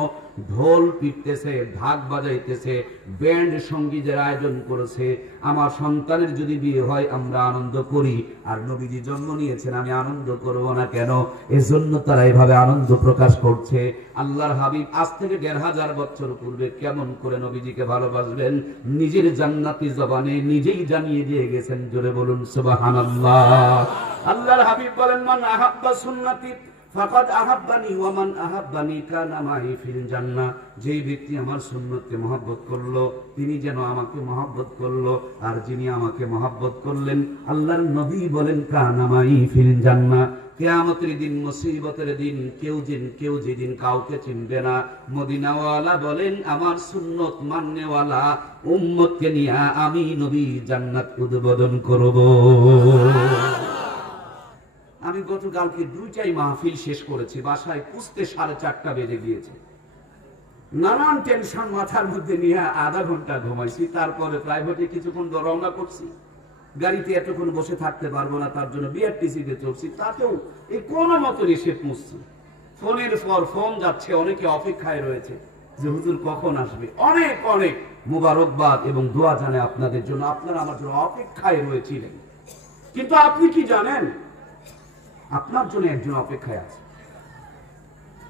ঢোল পিটতেছে, ঢাক বাজাইতেছে, ব্যান্ড সঙ্গীতের আয়োজন করেছে। আমার সন্তানের যদি বিয়ে হয় আমরা আনন্দ করি, আর নবীজি জন্ম নিয়েছেন আমি আনন্দ করব না কেন? এজন্য তারা এভাবে আনন্দ প্রকাশ করছে। আল্লাহর হাবিব আজ থেকে 1500 বছর পূর্বে কেমন করে নবীজিকে ভালোবাসবেন নিজের জান্নাতি জবানে নিজেই জানিয়ে দিয়ে গেছেন। জোরে বলুন সুবহানাল্লাহ। আল্লাহর হাবিব বলেন মান আহাব্বা সুন্নতি ফাকাদ আহাব্বানি ওয়া মান আহাব্বানি কানা মাই ফিল জান্নাহ। যেই ব্যক্তি আমার সুন্নতকে মহব্বত করলো তিনি যেন আমাকে মহব্বত করলো, আর যিনি আমাকে মহব্বত করলেন আল্লাহর নবী বলেন কানা মাই ফিল জান্নাহ। কিয়ামতের দিন, মুসিবতের দিন, কেউ যেদিন কাউকে চিনবে না, মদিনাওয়ালা বলেন আমার সুন্নত মাননেওয়ালা উম্মতকে নিয়ে আমি নবী জান্নাত উদ্বোধন করব। আমি গতকালকে 2টাই মাহফিল শেষ করেছি, বাসায় পুষতে 4:30 বেজে গিয়েছে। নানান টেনশন মাথার মধ্যে নিয়ে আধা ঘন্টা ঘুমাইছি। তারপরে প্রাইভেটে কিছুক্ষণ রওনা করছি। গাড়িতে এতক্ষণ বসে থাকতে পারবো না, তার জন্য বিআরটিসিতে চলছি। তাতেও এই কোন মতো এসে পুষছি। ফোনের পর ফোন যাচ্ছে, অনেকে অপেক্ষায় রয়েছে যে হুজুর কখন আসবে। অনেক অনেক মুবারকবাদ এবং দোয়া জানে আপনাদের জন্য, আপনারা আমার জন্য অপেক্ষায় রয়েছিলেন। কিন্তু আপনি কি জানেন, আপনার জন্য একজন অপেক্ষায় আছে।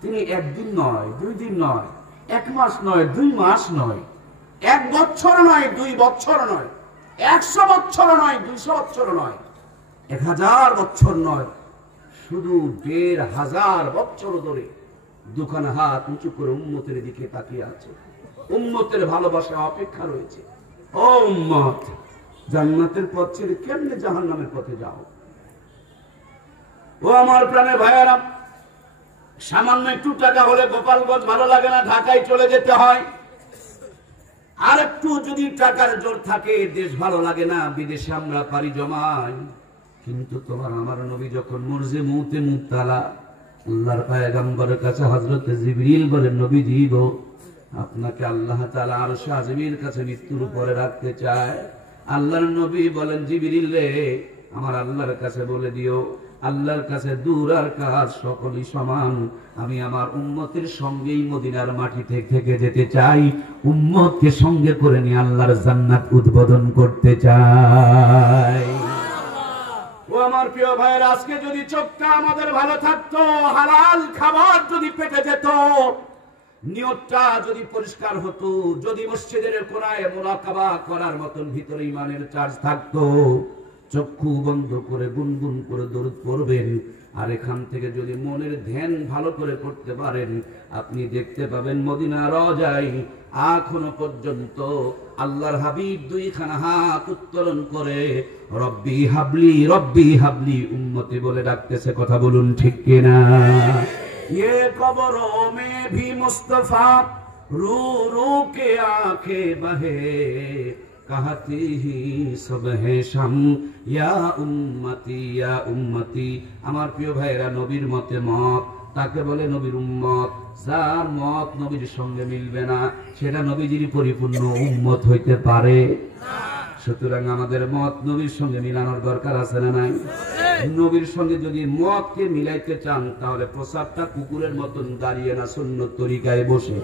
তিনি 1 দিন নয়, 2 দিন নয়, 1 মাস নয়, 2 মাস নয়, 1 বছর নয়, 2 বছর নয়, 100 বছর নয়, 200 বছর নয়, 1000 বছর নয়, শুধু 1500 বছর ধরে দুখানা হাত উঁচু করে উম্মতের দিকে তাকিয়ে আছে। উম্মতের ভালোবাসা অপেক্ষা রয়েছে। ও উম্মত, জান্নাতের পথ ছেড়ে কেমনে জাহান্নামের পথে যাও? ও আমার প্রাণের ভাইয়েরা, সামান্য একটু টাকা হলে গোপালগঞ্জ ভালো লাগে না, ঢাকায় চলে যেতে হয়। আর একটু যদি টাকার জোর থাকে দেশ ভালো লাগে না, বিদেশে আমরা পারি জমাই। কিন্তু তোমার আমার নবী যখন মরজে মুতে মুতালা, আল্লাহর পয়গম্বরের কাছে হযরত জিবরিল বলেন নবীজি গো, আপনাকে আল্লাহ তাআলা আরশে আজিমের কাছে মৃত্যুর উপরে রাখতে চায়। আল্লাহর নবী বলেন জিবরিল রে, আমার আল্লাহর কাছে বলে দিও আল্লাহর কাছে দূর আর কাজ সকলই সমান। আমি আমার উম্মতের সঙ্গেই মদিনার মাটি থেকে যেতে চাই, উম্মতকে সঙ্গে করে নিয়ে আল্লাহর জান্নাত উদ্বোধন করতে চাই। ও আমার প্রিয় ভাইয়ের, আজকে যদি চোখটা আমাদের ভালো থাকতো, হালাল খাবার যদি পেটে যেত, নিয়তটা যদি পরিষ্কার হতো, যদি মসজিদের কোণায় মুরাকাবা করার মতন ভিতরে ঈমানের চার্জ থাকতো, চক্ষু বন্ধ করে গুনগুন করে দরুদ পড়বেন। আর এখান থেকে যদি মনের ধ্যান ভালো করে করতে পারেন, আপনি দেখতে পাবেন মদিনা রওজায় এখনো পর্যন্ত আল্লাহর হাবিব দুইখানা হাত উত্তোলন করে রব্বি হাবলি রব্বি হাবলি উম্মতি বলে ডাকতেছে। কথা বলুন ঠিক কিনা? ये कब्रों में भी मुस्तफा रू रू के आंखें बहे कहती ही सब है शम या उम्मती। আমার প্রিয় ভাইরা, নবীর মতে মত তাকে বলে নবীর উম্মত। যার মত নবীর সঙ্গে মিলবে না সেটা নবীজির পরিপূর্ণ উম্মত হইতে পারে না। সুতরাং আমাদের মত নবীর সঙ্গে মিলানোর দরকার আছে না নাই? নবীর সঙ্গে যদি মতকে মিলাইতে চান তাহলে প্রসাবটা কুকুরের মতন দাঁড়িয়ে না, সুন্নত তরিকায় বসে।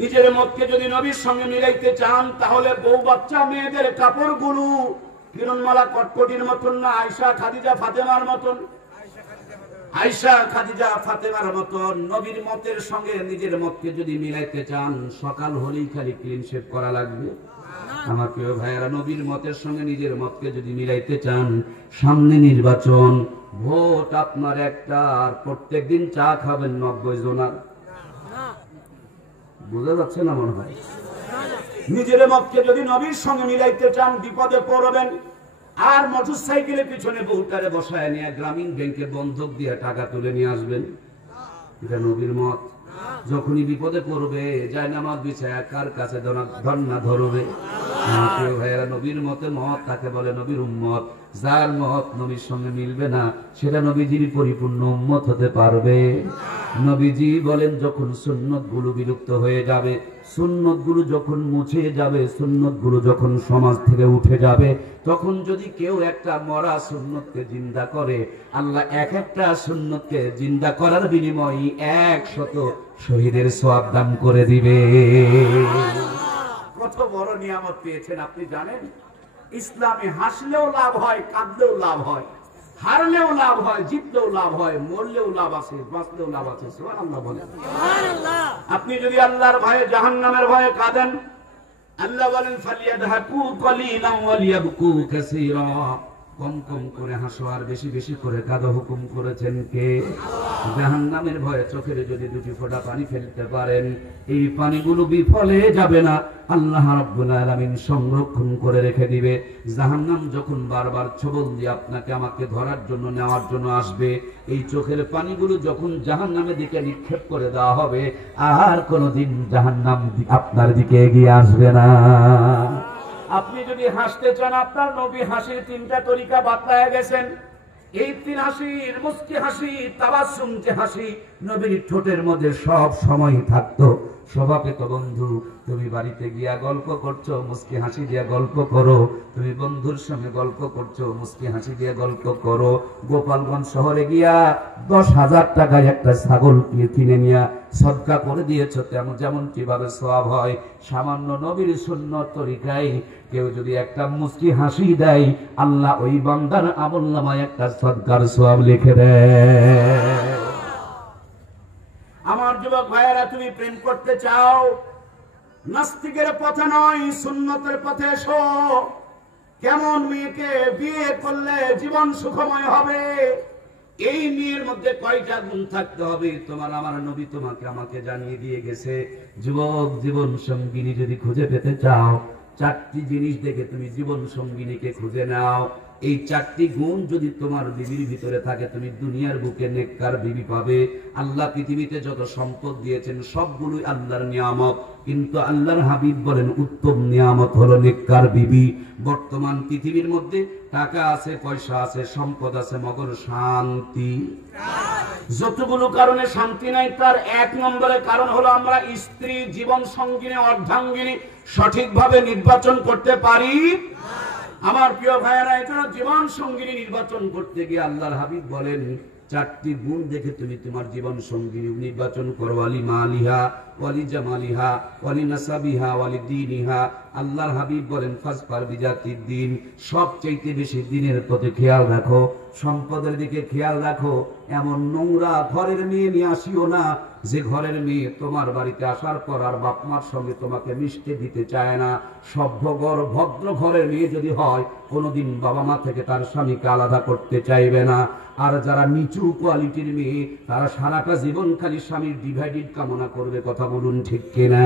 নিজের মতকে যদি নবীর সঙ্গে মিলাইতে চান তাহলে বউ বাচ্চা মেয়েদের কাপড়গুলো কিরণমালা কটকটির মতন না, আয়েশা খাদিজা ফাতেমার মতন। আয়েশা খাদিজা ফাতেমার মতন নবীর মতের সঙ্গে নিজের মতকে যদি মিলাইতে চান, সকাল হলেই খালি ক্লিন শেভ করা লাগবে। আমার প্রিয় ভাইয়েরা, নবীর মতের সঙ্গে নিজের মতকে যদি মিলাইতে চান, সামনে নির্বাচন, ভোট আপনার একটা, আর প্রত্যেকদিন চা খাবেন 90 জনার। বোঝা যাচ্ছে না মনে হয়? নিজের মতকে যদি নবীর সঙ্গে মিলাইতে চান, বিপদে পড়বেন। আর মোটরসাইকেলের পিছনে বউটারে বসায় নিয়ে গ্রামীণ ব্যাংকে বন্ধক দিয়ে টাকা তুলে নিয়ে আসবেন, এটা নবীর মত? যখনই বিপদে পড়বে জায়নামাজ বিছায়া কার কাছে ধর্ণা ধরবে? ভাইয়েরা, নবীর মতে মত তাকে বলে নবীর উম্মত। যার মত নবীর সঙ্গে মিলবে না সেটা নবীজির পরিপূর্ণ উম্মত হতে পারবে। নবীজি বলেন, যখন সুন্নত গুলো বিলুপ্ত হয়ে যাবে, সুন্নত গুলো যখন মুছে যাবে, সুন্নত গুলো যখন সমাজ থেকে উঠে যাবে, তখন যদি কেউ একটা মরা সুন্নতকে জিন্দা করে, আল্লাহ এক একটা সুন্নতকে জিন্দা করার বিনিময়ে 100 শহীদের সওয়াব দান করে দিবে। কত বড় নিয়ামত পেয়েছেন আপনি জানেন? ইসলামে হাসলেও লাভ হয়, কাঁদলেও লাভ হয়, হারলেও লাভ হয়, জিতলেও লাভ হয়, মরলেও লাভ আছে, বাঁচলেও লাভ আছে। সুবহানাল্লাহ বলেন। আপনি যদি আল্লাহর ভয়ে জাহান্নামের ভয়ে কাঁদেন, আল্লাহ বলেন ফালিয়াদহাকু কলিলান ওয়ালিয়াবকু কাসীরা। কম কম করে হাসো আর বেশি বেশি করে কাঁদো হুকুম করেছেন কে? জাহান্নামের ভয়ে চোখের যদি 2 ফোঁটা পানি ফেলতে পারেন, এই পানিগুলো বিফলে যাবে না, আল্লাহ রাব্বুল আলামিন সংরক্ষণ করে রেখে দিবে। জাহান্নাম যখন বারবার ছবল দিয়ে আপনাকে আমাকে ধরার জন্য নেওয়ার জন্য আসবে, এই চোখের পানিগুলো যখন জাহান্নামের দিকে নিক্ষেপ করে দেওয়া হবে, আর কোনোদিন জাহান্নাম আপনার দিকে এগিয়ে আসবে না। আপনি যদি হাসতে চান, আপনার নবী হাসির 3টা তরিকা বাতলায় গেছেন। এই 3 হাসির, মুস্কি হাসি, তাবাসসুম যে হাসি নবীর ঠোঁটের মধ্যে সব সময় থাকতো। স্বভাবত বন্ধু, তুমি বাড়িতে গিয়া গল্প করছো, মুস্কি হাসি দিয়া গল্প করো। তুমি বন্ধুর সঙ্গে গল্প করছো, মুস্কি হাসি দিয়া গল্প করো। গোপালগঞ্জ শহরে গিয়া 10,000 টাকায় একটা ছাগল কিনে নিয়া সদকা করে দিয়েছো, যেমন কিভাবে সওয়াব হয়। সামান্য নবীর সুন্নত তরিকায় কেউ যদি একটা মুস্কি হাসি দেয়, আল্লাহ ওই বান্দার আমলনামায় একটা সদকার সওয়াব লিখে দেয়। আমার যুবক ভাইয়েরা, তুমি প্রেম করতে চাও, নাস্তিকের পথে নয়, সুন্নতের পথে এসো। কেমন মেয়েকে বিয়ে করলে জীবন সুখময় হবে, এই মেয়ের মধ্যে কয়টা গুণ থাকতে হবে, তোমার আমার নবী তোমাকে আমাকে জানিয়ে দিয়ে গেছে। যুবক, জীবন সঙ্গিনী যদি খুঁজে পেতে চাও, 4টি জিনিস দেখে তুমি জীবন সঙ্গিনীকে খুঁজে নাও। এই 4টি গুণ যদি তোমার বিবির ভিতরে থাকে, তুমি দুনিয়ার বুকে নেককার বিবি পাবে। আল্লাহ পৃথিবীতে যত সম্পদ দিয়েছেন সবগুলোই আল্লাহর নিয়ামত, কিন্তু আল্লাহর হাবিব বলেন উত্তম নিয়ামত হলো নেককার বিবি। বর্তমান পৃথিবীর মধ্যে টাকা আছে, পয়সা আছে, সম্পদ আছে, মগর শান্তি। যতগুলো কারণে শান্তি নাই, তার 1 নম্বরের কারণ হলো আমরা স্ত্রী, জীবন সঙ্গিনী, অর্ধাঙ্গিনী সঠিকভাবে নির্বাচন করতে পারি। আমার প্রিয় ভাইয়েরা, এজন্য জীবন সঙ্গিনী নির্বাচন করতে গিয়ে আল্লাহর হাবিব বলেন 4টি গুণ দেখে তুমি তোমার জীবন সঙ্গিনী নির্বাচন করো। ওয়ালি মালিহা, ওয়ালি জামালিহা, ওয়ালি নাসাবিহা, ওয়ালি দীনিহা। আল্লাহর হাবিব বলেন ফাসফার বিজাতির দিন, সবচেয়ে বেশি দিনের প্রতি খেয়াল রাখো, সম্পদের দিকে খেয়াল রাখো। এমন নোংরা ঘরের মেয়ে নিয়ে আসিও না যে ঘরের মেয়ে তোমার বাড়িতে আসার পর আর বাপ মার সঙ্গে তোমাকে মিশতে দিতে চায় না। সভ্য ঘর ভদ্র ঘরের মেয়ে যদি হয় কোনোদিন বাবা মা থেকে তার স্বামীকে আলাদা করতে চাইবে না। আর যারা নিচু কোয়ালিটির মেয়ে তারা সারাটা জীবন খালি স্বামীর ডিভাইডেড কামনা করবে। কথা বলুন ঠিক কিনা?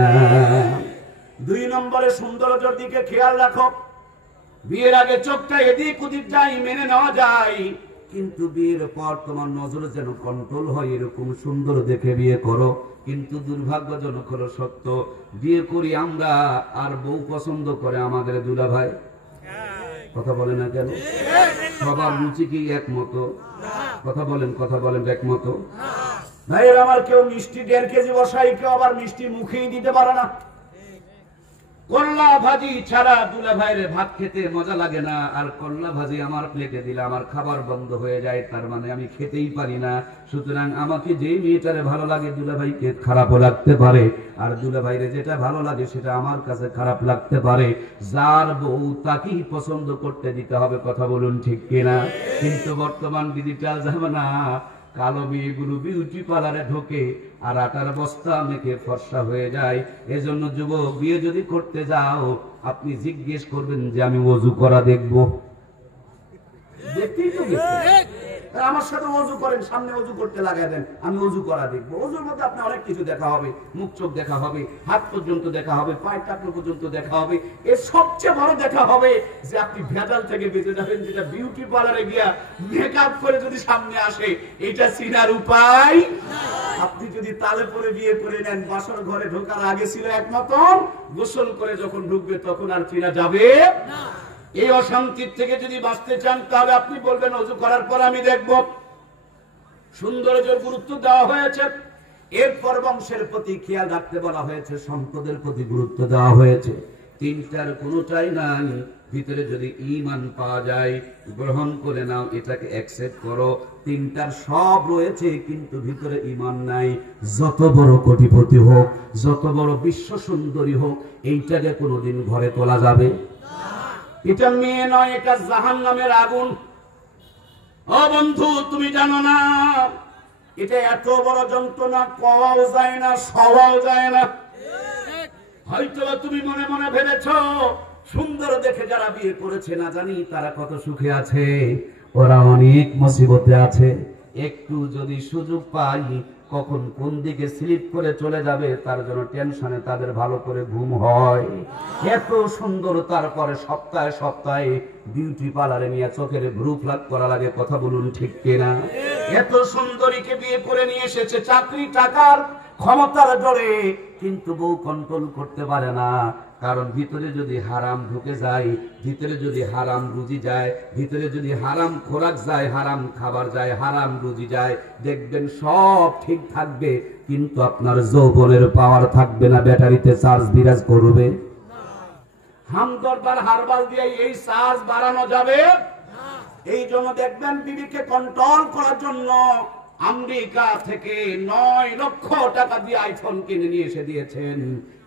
2 নম্বরে সৌন্দর্যের দিকে খেয়াল রাখো। বিয়ের আগে চোখটা এদিক ওদিক যাই মেনে নেওয়া যায়, কিন্তু বিয়ের পর তোমার নজর যেন কন্ট্রোল হয় এরকম সুন্দর দেখে বিয়ে করো। কিন্তু দুর্ভাগ্যজনক হলো সত্য, বিয়ে করি আমরা আর বউ পছন্দ করে আমাদের দুলাভাই। কথা বলে না কেন? সবার রুচি কি একমত? কথা বলেন একমত? ভাইয়ের আমার কেউ মিষ্টি 1.5 কেজি বসাই, কেউ আবার মিষ্টি মুখেই দিতে পারে না। করলা ভাজি ছাড়া দুলা ভাইরে ভাত খেতে মজা লাগে না। আর করলা ভাজি আমার প্লেটে দিলে আমার খাবার বন্ধ হয়ে যায়, তার মানে আমি খেতেই পারি না। সুতরাং আমাকে যেই মেয়েটারে ভালো লাগে দুলা ভাইকে খারাপও লাগতে পারে, আর দুলা ভাইরে যেটা ভালো লাগে সেটা আমার কাছে খারাপ লাগতে পারে। যার বউ তাকেই পছন্দ করতে দিতে হবে। কথা বলুন ঠিক কিনা? কিন্তু বর্তমান ডিজিটাল জামানা, কালো মেয়েগুলো বিউটি পার্লারে ঢোকে আর আটার বস্তা মেখে ফর্সা হয়ে যায়। এজন্য যুবক, বিয়ে যদি করতে যাও আপনি জিজ্ঞেস করবেন যে আমি ওযু করা দেখবো। দেখতেই তো গেছে, আমার সাথে ওযু করেন, সামনে ওযু করতে লাগাই দেন, আমি ওযু করা দেখবো। ওযুর মধ্যে আপনি অনেক কিছু দেখা হবে, মুখ চোখ দেখা হবে, হাত পর্যন্ত দেখা হবে, পায়ের টাকলো পর্যন্ত দেখা হবে। এর সবচেয়ে বড় দেখা হবে যে আপনি ভেজাল থেকে বেঁচে যাবেন, যেটা বিউটি পার্লারে গিয়া মেকআপ করে যদি সামনে আসে এটা চিনার উপায়। আপনি যদি তালে পরে বিয়ে করে নেন, বাসর ঘরে ঢোকার আগে ছিল এক মতন, গোসল করে যখন ঢুকবে তখন আর চিনা যাবে না। এই অশান্তির থেকে যদি বাঁচতে চান তাহলে আপনি বলবেন ওযু করার পর আমি দেখব। সৌন্দর্যের গুরুত্ব দেওয়া হয়েছে, এরপর বংশের প্রতি খেয়াল রাখতে বলা হয়েছে, সম্পদের প্রতি গুরুত্ব দেওয়া হয়েছে। তিনটার কোনোটাই নাই। ভিতরে যদি ঈমান পাওয়া যায় গ্রহণ করে নাও, এটাকে অ্যাকসেপ্ট করো। তিনটার সব রয়েছে কিন্তু ভিতরে ঈমান নাই। যত বড় কোটিপতি হোক, যত বড় বিশ্ব সুন্দরী হোক, এইটাকে কোনোদিন ঘরে তোলা যাবে? এটা মেয়ে নয়, এটা জাহান্নামের আগুন। ও বন্ধু, তুমি জানো না এটা এত বড় যন্ত্রণা, কওয়াও যায় না, সওয়াও যায় না। হয়তো তুমি মনে মনে ভেবেছো সুন্দর দেখে যারা বিয়ে করেছে না জানি তারা কত সুখে আছে, ওরা অনেক মুসিবতে আছে। একটু যদি সুযোগ পাই কখন কোন দিকে স্লিপ করে চলে যাবে তার জন্য টেনশনে তাদের ভালো করে ঘুম হয়। এত সুন্দর, তারপরে সপ্তাহে সপ্তাহে বিউটি পার্লারে নিয়ে চোখের ভ্রু ফ্লাক করা লাগে। কথা বলুন ঠিক কিনা? এত সুন্দরীকে বিয়ে করে নিয়ে এসেছে চাকরি টাকার ক্ষমতার জোরে, কিন্তু বউ কন্ট্রোল করতে পারে না। কারণ ভিতরে যদি হারাম ঢুকে যায়, ভিতরে যদি হারাম রুজি যায়, ভিতরে যদি হারাম খোরাক যায়, হারাম খাবার যায়, হারাম রুজি যায়, দেখবেন সব ঠিক থাকবে কিন্তু আপনার যৌবনের পাওয়ার থাকবে না, ব্যাটারিতে চার্জ বিরাজ করবে। হামদরদার হারবাল দিয়ে এই চার্জ বাড়ানো যাবে। এই জন্য দেখবেন বিবিকে কন্ট্রোল করার জন্য আমেরিকা থেকে 9 লক্ষ টাকা দিয়ে আইফোন কিনে নিয়ে এসে দিয়েছেন,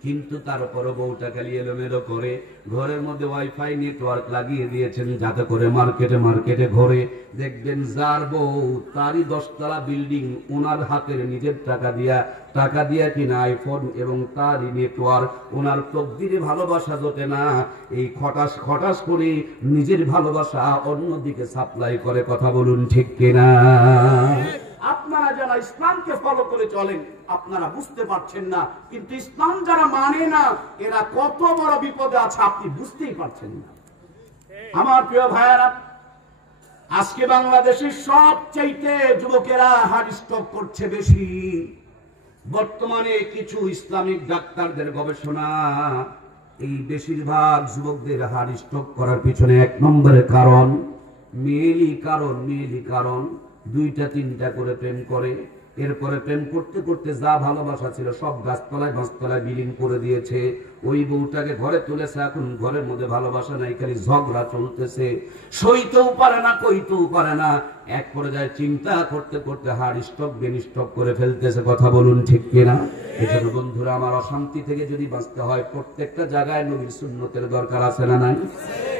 কিন্তু তারপরও বউটা খালি এলোমেলো করে ঘরের মধ্যে ওয়াইফাই নেটওয়ার্ক লাগিয়ে দিয়েছেন যাতে করে মার্কেটে ঘোরে। দেখবেন যার বউ তারই 10 তলা বিল্ডিং ওনার হাতের নিজের টাকা দিয়া কিনা আইফোন এবং তারই নেটওয়ার্ক। ওনার তকদিরে ভালোবাসা জোটে না, এই খটাস করে নিজের ভালোবাসা অন্যদিকে সাপ্লাই করে। কথা বলুন ঠিক কিনা? আপনারা যারা ইসলামকে ফলো করে চলেন আপনারা বুঝতে পারছেন না, কিন্তু ইসলাম যারা মানে না এরা কত বড় বিপদে আছে আপনি বুঝতেই পারছেন না। আমার প্রিয় ভাইয়েরা, আজকে বাংলাদেশের সবচাইতে যুবকেরা হার্ট স্ট্রোক করছে বেশি। বর্তমানে কিছু ইসলামিক ডাক্তারদের গবেষণা, এই বেশিরভাগ যুবকদের হার্ট স্ট্রোক করার পিছনে 1 নম্বরের কারণ মেয়েলি কারণ। 2টা 3টা করে প্রেম করে, এরপরে প্রেম করতে করতে যা ভালোবাসা ছিল সব গাছতলায় গাছতলায় বিলীন করে দিয়েছে। ওই বউটাকে ঘরে তুলেছে, এখন ঘরের মধ্যে ভালোবাসা নাই, খালি ঝগড়া চলতেছে, সইতেও পারে না কইতেও পারে না। এক পর্যায়ে চিন্তা করতে করতে হার্ট স্ট্রোক ব্রেন স্ট্রোক করে ফেলতেছে। কথা বলুন ঠিক কিনা? এজন্য বন্ধুরা আমার, অশান্তি থেকে যদি বাঁচতে হয় প্রত্যেকটা জায়গায় নবীর সুন্নতের দরকার আছে না নাই?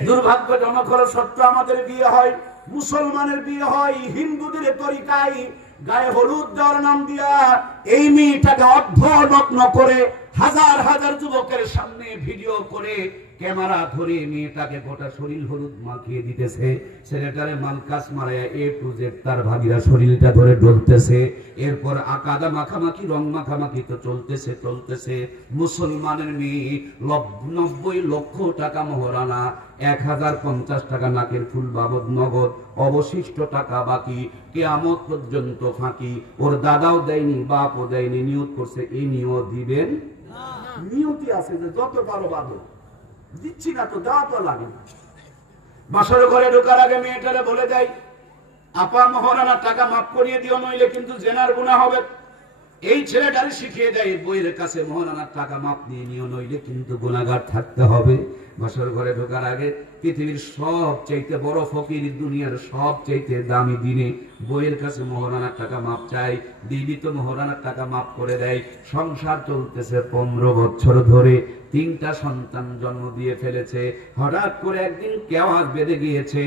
দুর্ভাগ্যজনক হলো সত্য, আমাদের বিয়ে হয়, মুসলমানের বিয়ে হয় হিন্দুদের তরিকায়, গায়ে হলুদ দেওয়ার নাম দিয়া এই মেয়েটাকে অর্ধনগ্ন করে হাজার হাজার যুবকের সামনে ভিডিও করে ক্যামেরা ধরে মেয়েটাকে গোটা শরীর হলুদ মাখিয়ে দিতেছে। ছেলেটারে মালকাস মারায় এ টু জেড তার ভাগিরা শরীরটা ধরে ডলতেছে। এরপর আকাদা মাখামাখি রং মাখামাখি তো চলতেছে চলতেছে। মুসলমানের মেয়ে 90 লক্ষ টাকা মহরানা, 1050 টাকা নাকের ফুল বাবদ নগদ, অবশিষ্ট টাকা বাকি, কিয়ামত পর্যন্ত ফাঁকি। ওর দাদাও দেয়নি, বাপও দেয়নি, নিয়ত করছে এই নিয়ত দিবেন। নিয়তি আছে যে যত পারো বাদো, দিচ্ছি না তো দেওয়া তো লাগে না। বাসর ঘরে ঢোকার আগে মেয়েটারে বলে দেয়, আপা মহরানা টাকা মাফ করিয়ে দিও, নইলে কিন্তু জেনার গুনাহ হবে। এই ছেলেটারে শিখিয়ে দেয় বইয়ের কাছে মহরানার টাকা মাফ দিয়ে নিও, নইলে কিন্তু গুনাহগার থাকতে হবে। বাসর ঘরে ঢোকার আগে পৃথিবীর সব চাইতে বড় ফকির, দুনিয়ার সব চাইতে দামি দিনে বইয়ের কাছে মহরানার টাকা মাপ চাই, দিদি তো মহরানার টাকা মাফ করে দেয়। সংসার চলতেছে 15 বছর ধরে, 3টা সন্তান জন্ম দিয়ে ফেলেছে। হঠাৎ করে একদিন কেওয়াজ বেঁধে গিয়েছে।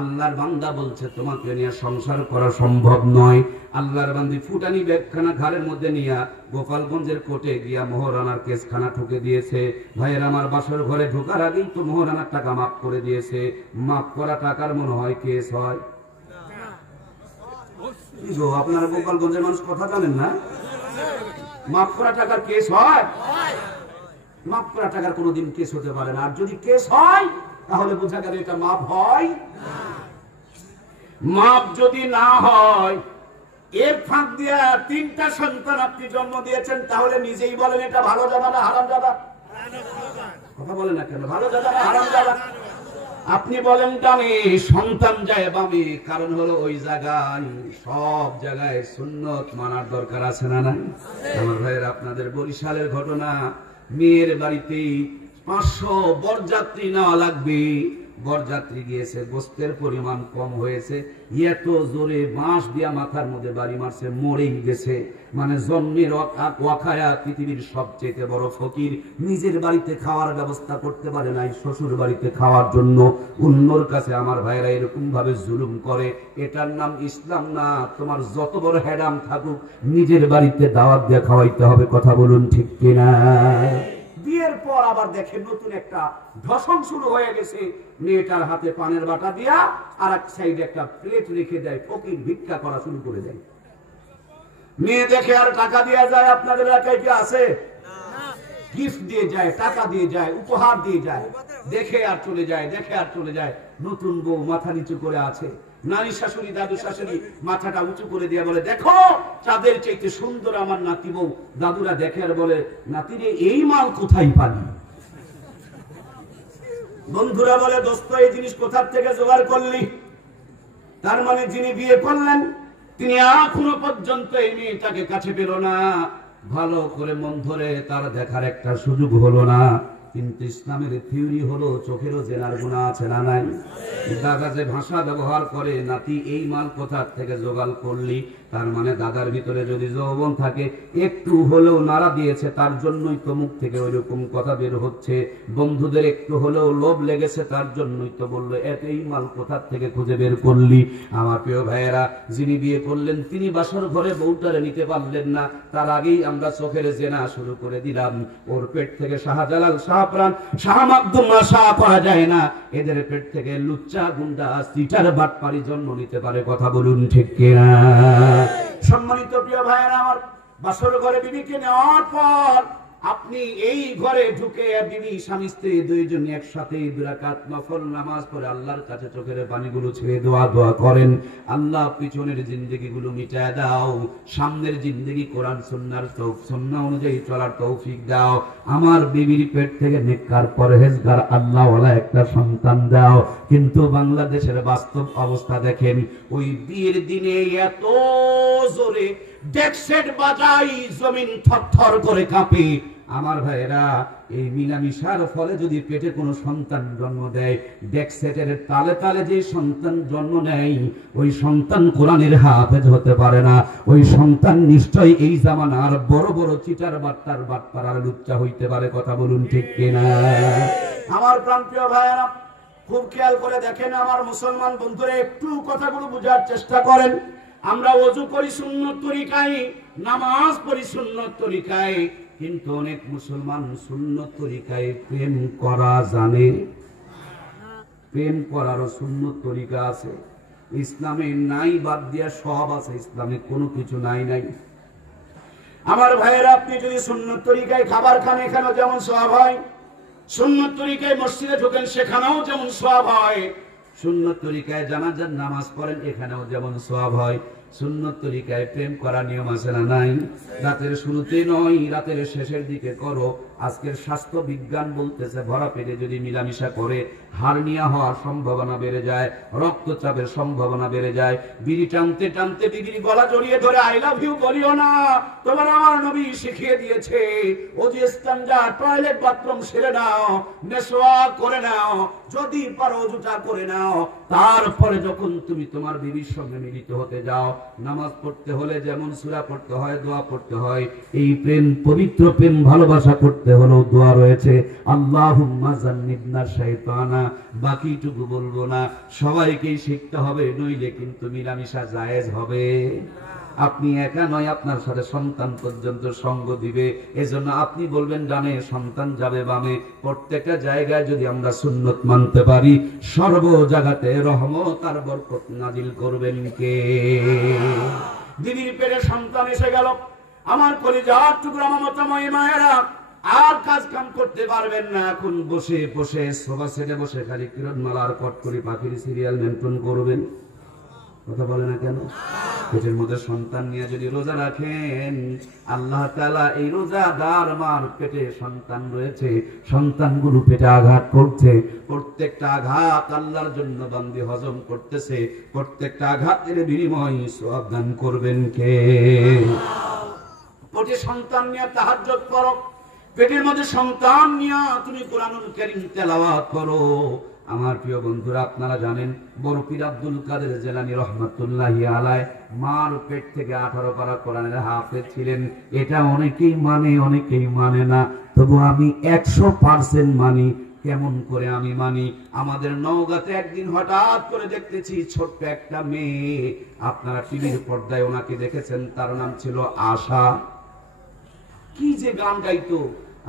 আল্লাহর বান্দা বলছে তোমাকে নিয়ে সংসার করা সম্ভব নয়। আল্লাহর বান্দি ফুটানি ব্যাগখানা ঘাড়ের মধ্যে নিয়ে গোপালগঞ্জের কোর্টে গিয়া মহরানার কেসখানা ঠুকে দিয়েছে। ভাইয়ের আমার, বাসর ঘরে ঢোকার আগেই তো মহরানার টাকা মাফ করে দিয়েছে। মাফ করা টাকার মনে হয় কেস হয়? আপনারা গোপালগঞ্জের মানুষ কথা জানেন না? মাফ করা টাকার কেস হয়? মাফ করা টাকার কোনোদিন কেস হতে পারে না। আর যদি কেস হয় তাহলে বোঝা গেল এটা মাফ হয়। মাফ যদি না হয়, এর ফাঁক দিয়া 3টা সন্তান আপনি জন্ম দিয়েছেন, তাহলে নিজেই বলেন এটা ভালো জাদা না হারাম জাদা? কথা বলেন না কেন? ভালো জাদা না হারাম জাদা? আপনি বলেন ডানে, সন্তান যায় বামে। কারণ হলো ওই জায়গায় সব জায়গায় সুন্নত মানার দরকার আছে না নাই? আমার ভাইয়ের, আপনাদের বরিশালের ঘটনা, মেয়ের বাড়িতে 500 বরযাত্রী নেওয়া লাগবে। বরযাত্রী গিয়েছে, গোস্তের পরিমাণ কম হয়েছে, এত জোরে বাঁশ দিয়া মাথার মধ্যে বাড়ি মারছে, মরেই গেছে। মানে জন্মের ওয়াখায়া পৃথিবীর সবচেয়ে বড় ফকির, নিজের বাড়িতে খাওয়ার ব্যবস্থা করতে পারে নাই, শ্বশুর বাড়িতে খাওয়ার জন্য অন্যর কাছে আমার ভাইরা এরকম ভাবে জুলুম করে। এটার নাম ইসলাম না। তোমার যত বড় হ্যাডাম থাকুক, নিজের বাড়িতে দাওয়াত দিয়ে খাওয়াইতে হবে। কথা বলুন ঠিক কিনা? বিয়ের পর আবার দেখে নতুন একটা ধর্ষণ শুরু হয়ে গেছে। মেয়েটার হাতে পানের বাটা দিয়া আর এক সাইডে একটা প্লেট রেখে দেয়, ফকির ভিক্ষা করা শুরু করে দেয়। মেয়ে দেখে আর টাকা দিয়ে যায়। আপনাদের এলাকায় কি আছে? গিফট দিয়ে যায়, টাকা দিয়ে যায়, উপহার দিয়ে যায়, দেখে আর চলে যায়, দেখে আর চলে যায়। নতুন বউ মাথা নিচু করে আছে, নারী শাশুড়ি দাদু শাশুড়ি মাথাটা উঁচু করে দিয়ে বলে, দেখো চাঁদের চাইতে সুন্দর আমার নাতি বউ। দাদুরা দেখে আর বলে, নাতিরে এই মাল কোথায় পানি? বন্ধুরা বলে, দোস্ত এই জিনিস কোথার থেকে জোগাড় করলি? তার মানে যিনি বিয়ে করলেন তিনি এখনো পর্যন্ত এই মেয়েটাকে কাছে পেল না, ভালো করে মন ধরে তার দেখার একটা সুযোগ হলো না। কিন্তু ইসলামের থিওরি হলো চোখেরও জেনার গুনাহ আছে না নাই? দাদা যে ভাষা ব্যবহার করে, নাতি এই মাল কোথার থেকে জোগাড় করলি, তার মানে দাদার ভিতরে যদি যৌবন থাকে, একটু হলেও নাড়া দিয়েছে, তার জন্যই তো মুখ থেকে ওই রকম কথা বের হচ্ছে। বন্ধুদের একটু হলেও লোভ লেগেছে, তার জন্যই তো বললো, এই মাল কোথার থেকে খুঁজে বের করলি? আমার প্রিয় ভাইয়েরা, যিনি বিয়ে করলেন তিনি বাসর ঘরে বউটারে নিতে পারলেন না, তার আগেই আমরা চোখের জেনা শুরু করে দিলাম। ওর পেট থেকে শাহজালাল, শাহপ্রাণ, শাহ মাকদুম আশা করা যায় না। এদের পেট থেকে লুচ্চা, গুন্ডা, সিটার, বাটপারি জন্ম নিতে পারে। কথা বলুন ঠিক কিনা? সম্মানিত প্রিয় ভাইয়েরা আমার, বাসর ঘরে বিবিকে নেওয়ার পর আপনি এই ঘরে ঢুকে বিবি স্বামী স্ত্রী দুইজন একসাথে 2 রাকাত নফল নামাজ পড়ে আল্লাহর কাছে চোখের পানিগুলো ছেড়ে দোয়া করেন, আল্লাহ পিছনের জিন্দেগিগুলো মিটায় দাও, সামনের জিন্দেগি কোরআন সুন্নাহ অনুযায়ী চলার তৌফিক দাও। আমার বিবির পেট থেকে নেককার পরহেজগার আল্লাহওয়ালা একটা সন্তান দাও। কিন্তু বাংলাদেশের বাস্তব অবস্থা দেখেন, ওই বিয়ের দিনে এত জোরে ডেক সেট বাজাই, জমিন থরথর করে কাঁপে। আমার ভাইয়েরা, এই মিলামিশার ফলে যদি পেটে কোনো সন্তান জন্ম দেয়, ডেক সেটের তালে তালে যে সন্তান জন্ম নেয়, ওই সন্তান কোরআনের হাফেজ হতে পারে না। ওই সন্তান নিশ্চয়ই এই জামানার বড় বড় চিটার বাট্টার বাটপাড়ার লুচ্চা হইতে পারে। কথা বলুন ঠিক কিনা? আমার প্রাণপ্রিয় ভাইয়েরা, খুব খেয়াল করে দেখেন আমার মুসলমান বন্ধুরা, একটু কথাগুলো বোঝার চেষ্টা করেন। আমরা ওযু করি সুন্নত তরিকায়, নামাজ পড়ি সুন্নত তরিকায়, কিন্তু অনেক মুসলমান সুন্নত তরিকায় প্রেম করা জানে। প্রেম করারও সুন্নত তরিকা আছে, ইসলামে নাই বাদ দিয়া সব আছে, ইসলামে কোনো কিছু নাই। আমার ভাইয়েরা, আপনি যদি সুন্নত তরিকায় খাবার খান, এখানেও যেমন সওয়াব হয়। সুন্নত তরিকায় মসজিদে ঢোকেন, সেখানেও যেমন সওয়াব হয়। সুন্নত তরিকায় জানাজার নামাজ পড়েন, এখানেও যেমন সওয়াব হয়। সুন্নত তরিকায় প্রেম করা নিয়ম আছে না নাই? রাতের শুরুতে নয়, রাতের শেষের দিকে করো। আজকের স্বাস্থ্য বিজ্ঞান বলতেছে ভরা পেটে যদি মিলামিশা করে হার্নিয়া হওয়ার সম্ভাবনা বেড়ে যায়, রক্তচাপের সম্ভাবনা বেড়ে যায়। বিড়ি টানতে টানতে বিবির গলা জড়িয়ে ধরে আই লাভ ইউ বলিও না। তোমার আমার নবী শিখিয়ে দিয়েছে, ওযু ইস্তেঞ্জা টয়লেট বাথরুম সেরে নাও, মেসওয়াক করে নাও, যদি পারো ওযুটা করে নাও। তারপরে যখন তুমি তোমার বিবির সঙ্গে মিলিত হতে যাও, নামাজ পড়তে হলে যেমন সূরা পড়তে হয়, দোয়া পড়তে হয়। এই প্রেম, পবিত্র প্রেম ভালোবাসা করতে হলো দোয়া রয়েছে, আল্লাহুম্মা জান্নিবনা শাইতানা। বাকিটুকু বলবো না, সবাইকেই শিখতে হবে, নইলে কিন্তু মিলামিশা জায়েজ হবে। আপনি একা নয়, আপনার সাথে সন্তান পর্যন্ত সঙ্গ দিবে। এজন্য আপনি বলবেন ডানে, সন্তান যাবে বামে। প্রত্যেকটা জায়গায় যদি আমরা সুন্নত মানতে পারি, সর্ব জায়গাতে রহমত আর বরকত নাজিল করবেন কে? দিদির পেটে সন্তান এসে গেল, আমার কলিজার টুকরা মমতাময়ী মায়েরা, আর কাজ কাম করতে পারবেন না। এখন বসে বসে সোফা সেটে বসে খালি কিরণমালার কটকরি পাখির সিরিয়াল মেনটেন করবেন। কথা বলে না কেন? পেটের মধ্যে সন্তান নিয়ে যদি রোজা রাখেন, আল্লাহ তাআলা এই রোজাদার মার পেটে সন্তান রয়েছে, সন্তানগুলো পেটে আঘাত করছে, প্রত্যেকটা আঘাত আল্লাহর জন্য বান্দি হজম করতেছে। প্রত্যেকটা আঘাতের বিনিময় সওয়াব দান করবেন কে? পেটে সন্তান নিয়ে তাহাজ্জুদ করো, পেটের মধ্যে সন্তান নিয়ে তুমি কোরআনুল কারীম তেলাওয়াত করো। আমার প্রিয় বন্ধুরা, আপনারা জানেন বড় পীর আব্দুল কাদের জিলানী রহমাতুল্লাহি আলাইহি মার পেট থেকে 18 পারা কোরআনের হাফেজ ছিলেন। এটা অনেকেই মানে, অনেকেই মানে না, তবু আমি 100% মানি। কেমন করে আমি মানি? আমাদের নওগাঁতে একদিন হঠাৎ করে দেখতেছি ছোট্ট একটা মেয়ে, আপনারা টিভির পর্দায় ওনাকে দেখেছেন, তার নাম ছিল আশা। কি যে গান গাইতো,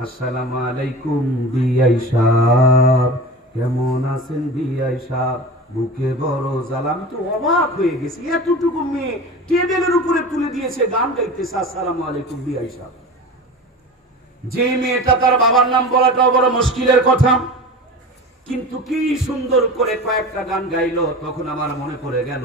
আসসালামু আলাইকুম বিআই সাহেব, কেমন আছেন বিআই সাহেব, বুকে বড় জ্বালা। আমি তো অবাক হয়ে গেছি, এতটুকু মেয়ে টেবিলের উপরে তুলে দিয়েছে, গান গাইতেছে আসসালামু আলাইকুম বিআই সাহেব। যে মেয়েটা, তার বাবার নাম বলাটাও বড় মুশকিলের কথা, কিন্তু কি সুন্দর করে কয়েকটা গান গাইলো। তখন আমার মনে পড়ে গেল,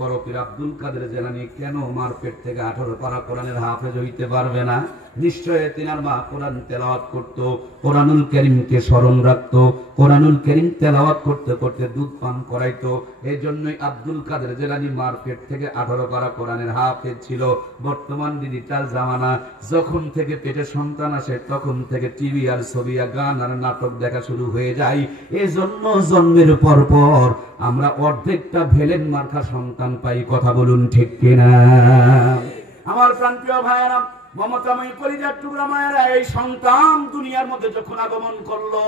বড় পীর আব্দুল কাদের জিলানী কেন মার পেট থেকে 18 পারা কোরআনের হাফেজ হইতে পারবে না? নিশ্চয় তিনার মা কোরআন তেলাওয়াত করত, কোরআনুল কারীমকে স্মরণ রাখত, কোরআনুল কারীম তেলাওয়াত করতে করতে দুধ পান করাইতো। এই জন্যই আব্দুল কাদের জিলানী মার পেট থেকে 18 পারা কোরআনের হাফেজ ছিল। বর্তমান ডিজিটাল জামানা, যখন থেকে পেটে সন্তান আসে তখন থেকে টিভি আর ছবি আর গান আর নাটক দেখা শুরু হয়ে যায়। এই জন্য জন্মের পর পর আমরা অর্ধেকটা ভেলেন মার্কা সন্তান পাই। কথা বলুন ঠিক কিনা? আমার প্রাণপ্রিয় ভাইয়েরা, মমতাময়ী কলিজার টুকরা মায়েরা, এই সন্তান দুনিয়ার মধ্যে যখন আগমন করলো,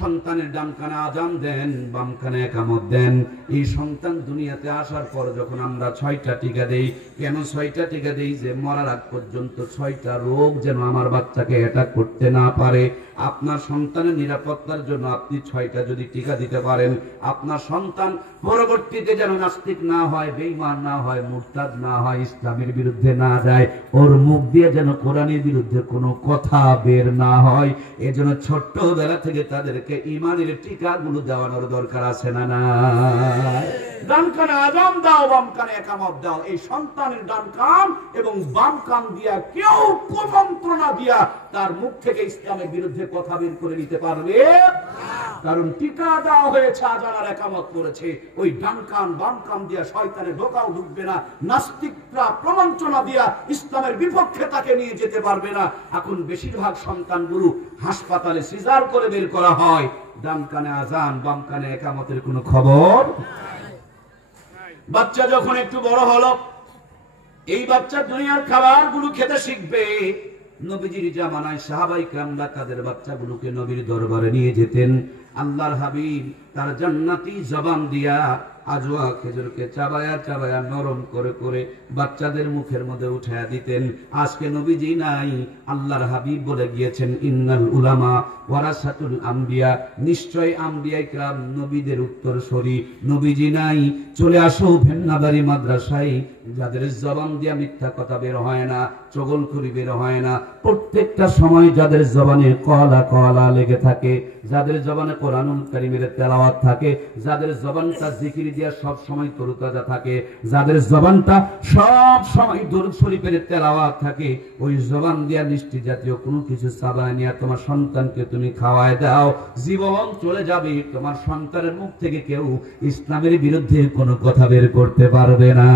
সন্তানের ডান কানে আজান দেন, বাম কানে একামত দেন। এই সন্তান দুনিয়াতে আসার পর যখন আমরা 6টা টিকা দেই, কেন 6টা টিকা দেই? যে মরার আগ পর্যন্ত 6টা রোগ যেন আমার বাচ্চাকে অ্যাটাক করতে না পারে। আপনার সন্তানের নিরাপত্তার জন্য আপনি 6টা যদি টিকা দিতে পারেন, আপনার সন্তান পরবর্তীতে যেন নাস্তিক না হয়, বেঈমান না হয়, মুরতাদ না হয়, ইসলামের বিরুদ্ধে না যায়, ওর মুখ দিয়ে যেন কোরআনের বিরুদ্ধে কোনো কথা বের না হয়। এজন্য ছোট্টবেলা থেকে তাদেরকে ইমানের টিকাগুলো দেওয়ানোর দরকার আছে না? না, ডান কানে আজান দাও, বাম কানে একামত দাও। এই সন্তানের ডান কান এবং বাম কান দিয়া কেউ কুমন্ত্রণা দিয়া তার মুখ থেকে ইসলামের বিরুদ্ধে কথা বের করে নিতে পারবে না। কারণ টিকা দেওয়া হয়েছে, আজানার একামত করেছে, ওই ডান কান বাম কান দিয়া শয়তানের ঢোকাও ঢুকবে না, নাস্তিকরা প্রবঞ্চনা দিয়া ইসলামের বিপক্ষে তাকে নিয়ে যেতে পারবে না। এখন বেশিরভাগ সন্তানগুলো হাসপাতালে সিজার করে বের করা হয়, ডান কানে আজান বাম কানে একামতের কোনো খবর। বাচ্চা যখন একটু বড় হলো, এই বাচ্চা দুনিয়ার খাবারগুলো খেতে শিখবে। নবীজির জামানায় সাহাবায়ে কেরামরা তাদের বাচ্চাগুলোকে নবীর দরবারে নিয়ে যেতেন। আল্লাহর হাবিব তার জান্নাতি জবান দিয়া আজওয়া খেজুরকে চাবায়া চাবায়া নরম করে করে বাচ্চাদের মুখের মধ্যে উঠায়া দিতেন। আজকে নবীজি নাই, আল্লাহর হাবিব বলে গিয়েছেন ইন্নাল উলামা ওয়ারাসাতুল আম্বিয়া, নিশ্চয় আম্বিয়ায়ে কেরাম নবীদের উত্তরসূরি। নবীজি নাই, চলে আসো ভেন্নাবাড়ি মাদ্রাসায়, যাদের জবান দিয়া মিথ্যা কথা বের হয় না, চগলখড়ি বের হয় না, প্রত্যেকটা সময় যাদের জবানে কলা কলা লেগে থাকে, যাদের জবানে কোরআনুল কারীমের তেলাওয়াত থাকে, যাদের জবানটা জিকির দিয়া সব সময় তরুতাজা থাকে, যাদের জবানটা সব সময় দরুদ শরীফের তেলাওয়াত থাকে, ওই জবান দিয়া মিষ্টি জাতীয় কোনো কিছু চাবায় নিয়ে তোমার সন্তানকে তুমি খাওয়ায় দাও, জীবন চলে যাবে, তোমার সন্তানের মুখ থেকে কেউ ইসলামের বিরুদ্ধে কোনো কথা বের করতে পারবে না।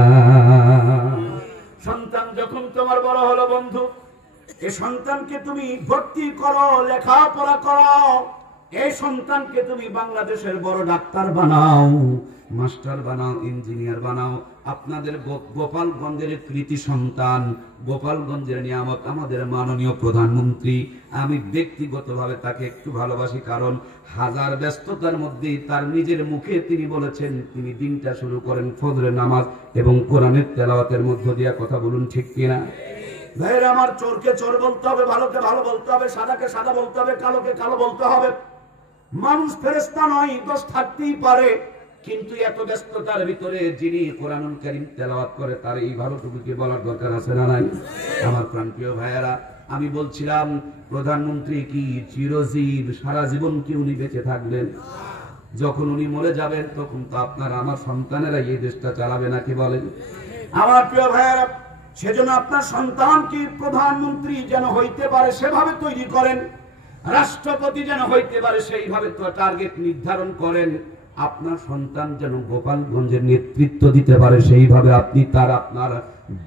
সন্তান যখন তোমার বড় হলো বন্ধু, এই সন্তানকে তুমি ভর্তি করো, লেখাপড়া করো, এই সন্তানকে তুমি বাংলাদেশের বড় ডাক্তার বানাও, মাস্টার বানাও, ইঞ্জিনিয়ার বানাও। আপনাদের গোপালগঞ্জের কৃতি সন্তান, গোপালগঞ্জের নিয়ামত আমাদের মাননীয় প্রধানমন্ত্রী। আমি ব্যক্তিগতভাবে তাকে একটু ভালোবাসি, কারণ হাজার ব্যস্ততার মধ্যে তার নিজের মুখে তিনি বলেছেন তিনি দিনটা শুরু করেন ফজরের নামাজ এবং কোরআনের তেলাওয়াতের মধ্য দিয়ে। কথা বলুন ঠিক কিনা? ভাইরা আমার, চোরকে চোর বলতে হবে, ভালোকে ভালো বলতে হবে, সাদাকে সাদা বলতে হবে, কালোকে কালো বলতে হবে। মানুষ ফেরেশতা নয়, দোষ থাকতেই পারে, কিন্তু এত ব্যস্ততার ভিতরে যিনি কোরআনুল কারীম তেলাওয়াত করে তার এই ভালোটুকুকে বলার দরকার আছে না নাই? আমার প্রাণপ্রিয় ভাইয়েরা, আমি বলছিলাম প্রধানমন্ত্রী কি চিরজীব, সারা জীবন কি উনি বেঁচে থাকবেন? যখন উনি মরে যাবেন তখন তো আপনার আমার সন্তানেরা এই দেশটা চালাবে নাকি বলেন? আমার প্রিয় ভাইয়েরা, সেজন্য আপনার সন্তান কি প্রধানমন্ত্রী যেন হইতে পারে সেভাবে তৈরি করেন, রাষ্ট্রপতি যেন হইতে পারে সেইভাবে তো টার্গেট নির্ধারণ করেন। আপনার সন্তান যেন গোপালগঞ্জের নেতৃত্ব দিতে পারে সেইভাবে আপনি তার আপনার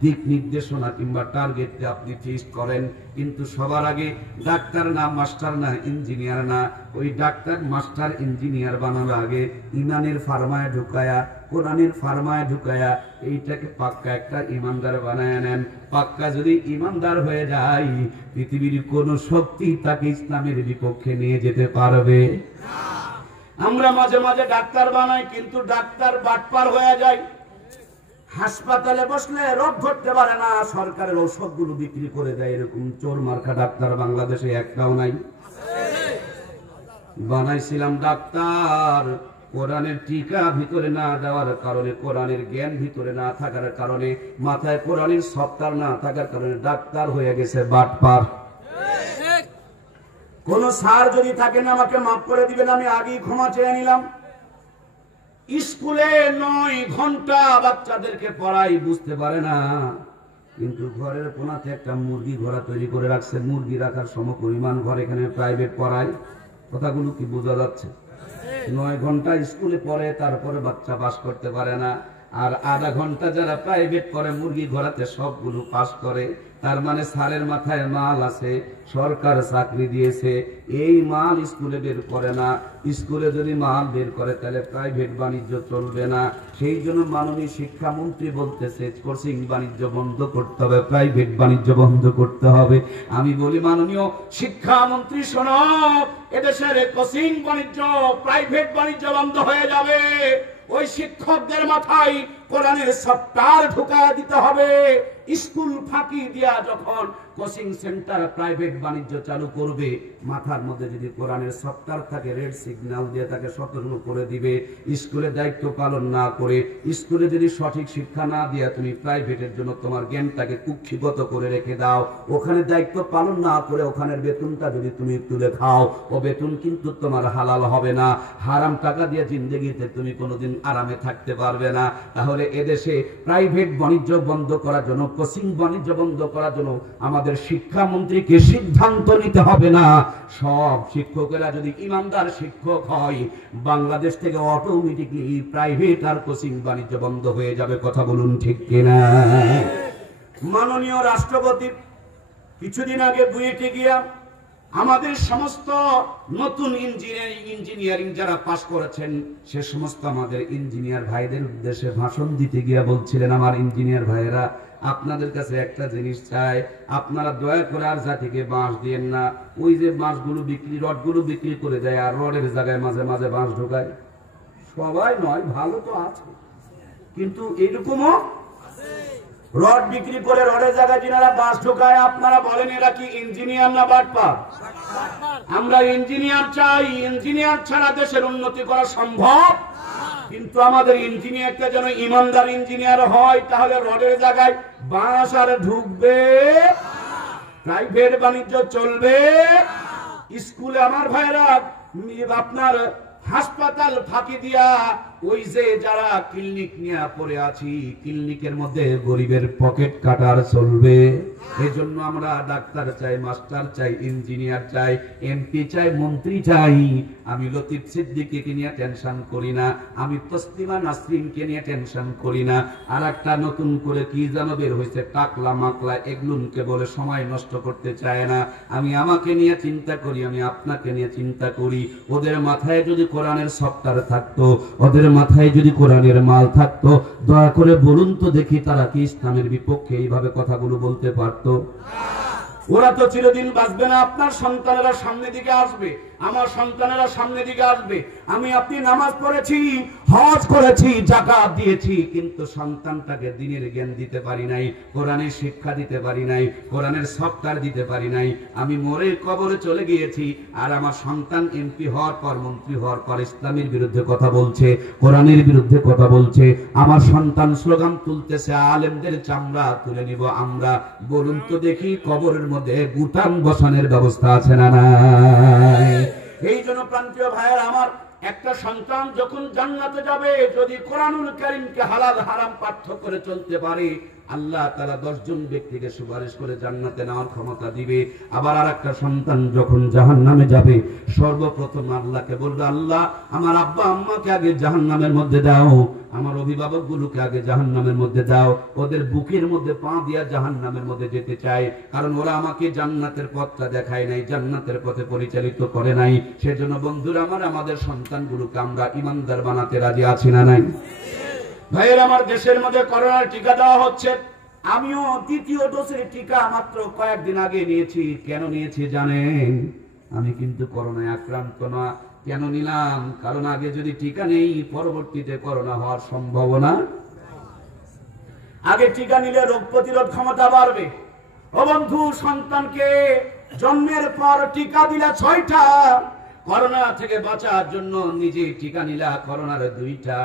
দিক নির্দেশনা কিংবা টার্গেটে আপনি ফিক্স করেন। কিন্তু সবার আগে ডাক্তার না, মাস্টার না, ইঞ্জিনিয়ার না, ওই ডাক্তার মাস্টার ইঞ্জিনিয়ার বানানোর আগে ইমানের ফার্মায় ঢুকায়া, কোরআনের ফার্মায় ঢুকায়া এইটাকে পাক্কা একটা ইমানদার বানায় নেন। পাক্কা যদি ইমানদার হয়ে যায়, পৃথিবীর কোন শক্তি তাকে ইসলামের বিপক্ষে নিয়ে যেতে পারবে না। আমরা মাঝে মাঝে ডাক্তার বানাই, কিন্তু ডাক্তার বাটপার হয়ে যায়। হাসপাতালে বসলে রোগ ধরতে পারে না, সরকারের ঔষধগুলো বিক্রি করে দেয়। এরকম চোর মার্কা ডাক্তার বাংলাদেশে একটাও নাই। বানাইছিলাম ডাক্তার, কোরআনের টিকা ভিতরে না দেওয়ার কারণে, কোরআনের জ্ঞান ভিতরে না থাকার কারণে, মাথায় কোরআনের সফটওয়্যার না থাকার কারণে ডাক্তার হয়ে গেছে বাটপার। কোন স্যার যদি থাকেন আমাকে মাফ করে দিবেন, আমি আগেই ক্ষমা চেয়ে নিলাম। স্কুলে 9 ঘন্টা বাচ্চাদেরকে পড়াই, বুঝতে পারে না, কিন্তু ঘরের কোনাতে একটা মুরগি ঘোড়া তৈরি করে রাখছে, মুরগি রাখার সমপরিমাণ ঘর এখানে প্রাইভেট পড়ায়। কথাগুলো কি বোঝা যাচ্ছে? 9 ঘন্টা স্কুলে পড়ে, তারপরে বাচ্চা পাস করতে পারে না, আর আধা ঘন্টা যারা প্রাইভেট পড়ে মুরগি ঘোড়াতে সবগুলো পাস করে। তার মানে স্যারের মাথায় মাল আছে, সরকার চাকরি দিয়েছে, এই মাল স্কুলে বের করে না। স্কুলে যদি মাল বের করে তাহলে প্রাইভেট বাণিজ্য চলবে না। সেই জন্য মাননীয় শিক্ষামন্ত্রী বলতেছে কোচিং বাণিজ্য বন্ধ করতে হবে, প্রাইভেট বাণিজ্য বন্ধ করতে হবে। আমি বলি মাননীয় শিক্ষামন্ত্রী শোনো, এদেশের কোচিং বাণিজ্য, প্রাইভেট বাণিজ্য বন্ধ হয়ে যাবে। ওই শিক্ষকদের মাথায় কোরআনের সফটওয়্যার ঢুকায় দিতে হবে। স্কুল ফাঁকি দিয়া যখন কোচিং সেন্টার প্রাইভেট বাণিজ্য চালু করবে, মাথার মধ্যে যদি কোরআনের সফটওয়্যার থাকে, রেড সিগন্যাল দিয়ে তাকে সতর্ক করে দিবে। স্কুলে দায়িত্ব পালন না করে, স্কুলে যদি সঠিক শিক্ষা না দিয়া তুমি প্রাইভেটের জন্য তোমার জ্ঞানটাকে কুক্ষিগত করে রেখে দাও, ওখানে দায়িত্ব পালন না করে ওখানের বেতনটা যদি তুমি তুলে খাও, ও বেতন কিন্তু তোমার হালাল হবে না। হারাম টাকা দিয়ে জিন্দেগিতে তুমি কোনোদিন আরামে থাকতে পারবে না। তাহলে এদেশে প্রাইভেট বাণিজ্য বন্ধ করার জন্য কোচিং বাণিজ্য বন্ধ করার জন্য আমাদের শিক্ষামন্ত্রীকে সিদ্ধান্ত নিতে হবে না। সব শিক্ষকেরা যদি ইমানদার শিক্ষক হয়, বাংলাদেশ থেকে অটোমেটিকলি প্রাইভেট আর কোচিং বাণিজ্য বন্ধ হয়ে যাবে। কথা বলুন ঠিক কিনা? মাননীয় রাষ্ট্রপতি কিছুদিন আগে বুয়েটে গিয়া আমাদের সমস্ত নতুন ইঞ্জিনিয়ারিং যারা পাশ করেছেন সে সমস্ত আমাদের ইঞ্জিনিয়ার ভাইদের উদ্দেশ্যে ভাষণ দিতে গিয়া বলছিলেন, আমার ইঞ্জিনিয়ার ভাইয়েরা, আপনাদের কাছে একটা জিনিস চাই, আপনারা দয়া করে আর জাতিকে বাঁশ দিয়েন না। ওই যে বাঁশগুলো বিক্রি, রডগুলো বিক্রি করে দেয় আর রডের জায়গায় মাঝে মাঝে বাঁশ ঢোকায়। সবাই নয়, ভালো তো আছে, কিন্তু এরকমও রড বিক্রি করে রডের জায়গায় যিনারা বাঁশ ঢোকায়, আপনারা বলেন এরা কি ইঞ্জিনিয়ার না বাটপার? আমরা ইঞ্জিনিয়ার চাই। ইঞ্জিনিয়ার ছাড়া দেশের উন্নতি করা সম্ভব, কিন্তু আমাদের ইঞ্জিনিয়ারটা যেন ইমানদার ইঞ্জিনিয়ার হয়, তাহলে রডের জায়গায় বাঁশ আর ঢুকবে, প্রাইভেট বাণিজ্য চলবে। স্কুলে আমার ভাইরা আপনার হাসপাতাল ফাঁকি দিয়া ওই যে যারা ক্লিনিক নিয়ে পড়ে আছি, ক্লিনিকের মধ্যে গরিবের পকেট কাটার চলবে। এজন্য আমরা ডাক্তার চাই, মাস্টার চাই, ইঞ্জিনিয়ার চাই, এমপি চাই, মন্ত্রী চাই। আমি লতিফ সিদ্দিকীকে নিয়ে টেনশন করি না, আমি তসলিমা নাসরিনকে নিয়ে টেনশন করি না। আর একটা নতুন করে কি যেন বের হয়েছে, টাকলা মাকলা, এগুলোকে বলে সময় নষ্ট করতে চায় না। আমি আমাকে নিয়ে চিন্তা করি, আমি আপনাকে নিয়ে চিন্তা করি। ওদের মাথায় যদি কোরআনের সফটওয়্যার থাকতো, ওদের মাথায় যদি কোরআনের মাল থাকতো, দয়া করে বলুন তো দেখি তারা কি ইসলামের বিপক্ষে এইভাবে কথাগুলো বলতে পারতো? ওরা তো চিরদিন বাঁচবে না। আপনার সন্তানেরা সামনের দিকে আসবে, আমার সন্তানেরা সামনের দিকে আসবে। আমি আপনি নামাজ পড়েছি, হজ করেছি, যাকাত দিয়েছি, কিন্তু সন্তানটাকে দ্বীনের জ্ঞান দিতে পারি নাই, কোরআনের শিক্ষা দিতে পারি নাই, কোরআনের সফটওয়্যার দিতে পারি নাই। আমি মরে কবরে চলে গিয়েছি, আর আমার সন্তান এমপি হওয়ার পর, মন্ত্রী হওয়ার পর ইসলামের বিরুদ্ধে কথা বলছে, কোরআনের বিরুদ্ধে কথা বলছে। আমার সন্তান স্লোগান তুলতেছে, আলেমদের চামড়া তুলে নিব আমরা। বলুন তো দেখি কবরের মধ্যে গুটাম বসানোর ব্যবস্থা আছে না নাই? এই জন্য প্রান্তীয় ভাইয়ের আমার, একটা সন্তান যখন জান্নাতে যাবে, যদি কোরআনুল কারীমকে হালাল হারাম পার্থক্য করে চলতে পারে, আল্লাহ তাআলা 10 জন ব্যক্তিকে সুপারিশ করে জান্নাতে নেওয়ার ক্ষমতা দিবে। আবার আর একটা সন্তান যখন জাহান্নামে যাবে, সর্বপ্রথম আল্লাহকে বলবে, আল্লাহ আমার আব্বা আম্মাকে আগে জাহান্নামের মধ্যে দাও, আমার অভিভাবকগুলোকে আগে জাহান্নামের মধ্যে দাও। ওদের বুকের মধ্যে পা দিয়া জাহান্নামের মধ্যে যেতে চাই, কারণ ওরা আমাকে জান্নাতের পথটা দেখায় নাই, জান্নাতের পথে পরিচালিত করে নাই। সেজন্য বন্ধুরা আমার, আমাদের সন্তানগুলোকে আমরা ইমানদার বানাতে রাজি আছি না নাই? ভাইয়ের আমার, দেশের মধ্যে করোনার টিকা দেওয়া হচ্ছে। আমিও দ্বিতীয় ডোজের টিকা মাত্র কয়েকদিন আগে নিয়েছি। কেন নিয়েছি জানেন? আমি কিন্তু করোনায় আক্রান্ত না। কেন নিলাম? কারণ আগে যদি টিকা নেই, পরবর্তীতে করোনা হওয়ার সম্ভাবনা। আগে টিকা নিলে রোগ প্রতিরোধ ক্ষমতা বাড়বে। ও বন্ধু, সন্তানকে জন্মের পর টিকা দিলা 6টা, করোনা থেকে বাঁচার জন্য নিজে টিকা নিলা করোনার 2টা।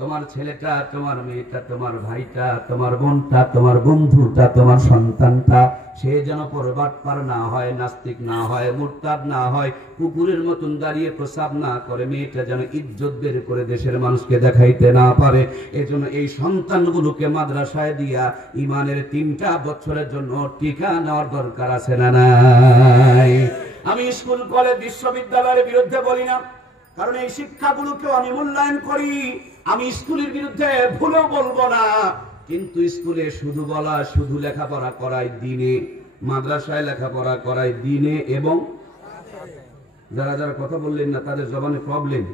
তোমার ছেলেটা, তোমার মেয়েটা, তোমার ভাইটা, তোমার বোনটা, তোমার বন্ধুটা, তোমার সন্তানটা, সে যেন পরবাটপার না হয়, নাস্তিক না হয়, মুরতাদ না হয়, কুকুরের মতন দাঁড়িয়ে প্রসাব না করে, মেয়েটা যেন ইজ্জত বের করে দেশের মানুষকে দেখাইতে না পারে। এজন্য এই সন্তানগুলোকে মাদ্রাসায় দিয়া ইমানের 3টা বছরের জন্য টিকা নেওয়ার দরকার আছে না নাই? আমি স্কুল কলেজ বিশ্ববিদ্যালয়ের বিরুদ্ধে বলি না, কারণ এই শিক্ষাগুলোকেও আমি মূল্যায়ন করি। আমি স্কুলের বিরুদ্ধে ভুলেও বলবো না, কিন্তু স্কুলে শুধু বলা, শুধু লেখাপড়া করায় দিনে, মাদ্রাসায় লেখাপড়া করায় দিনে, এবং যারা যারা কথা বললেন না তাদের জবানে প্রবলেম।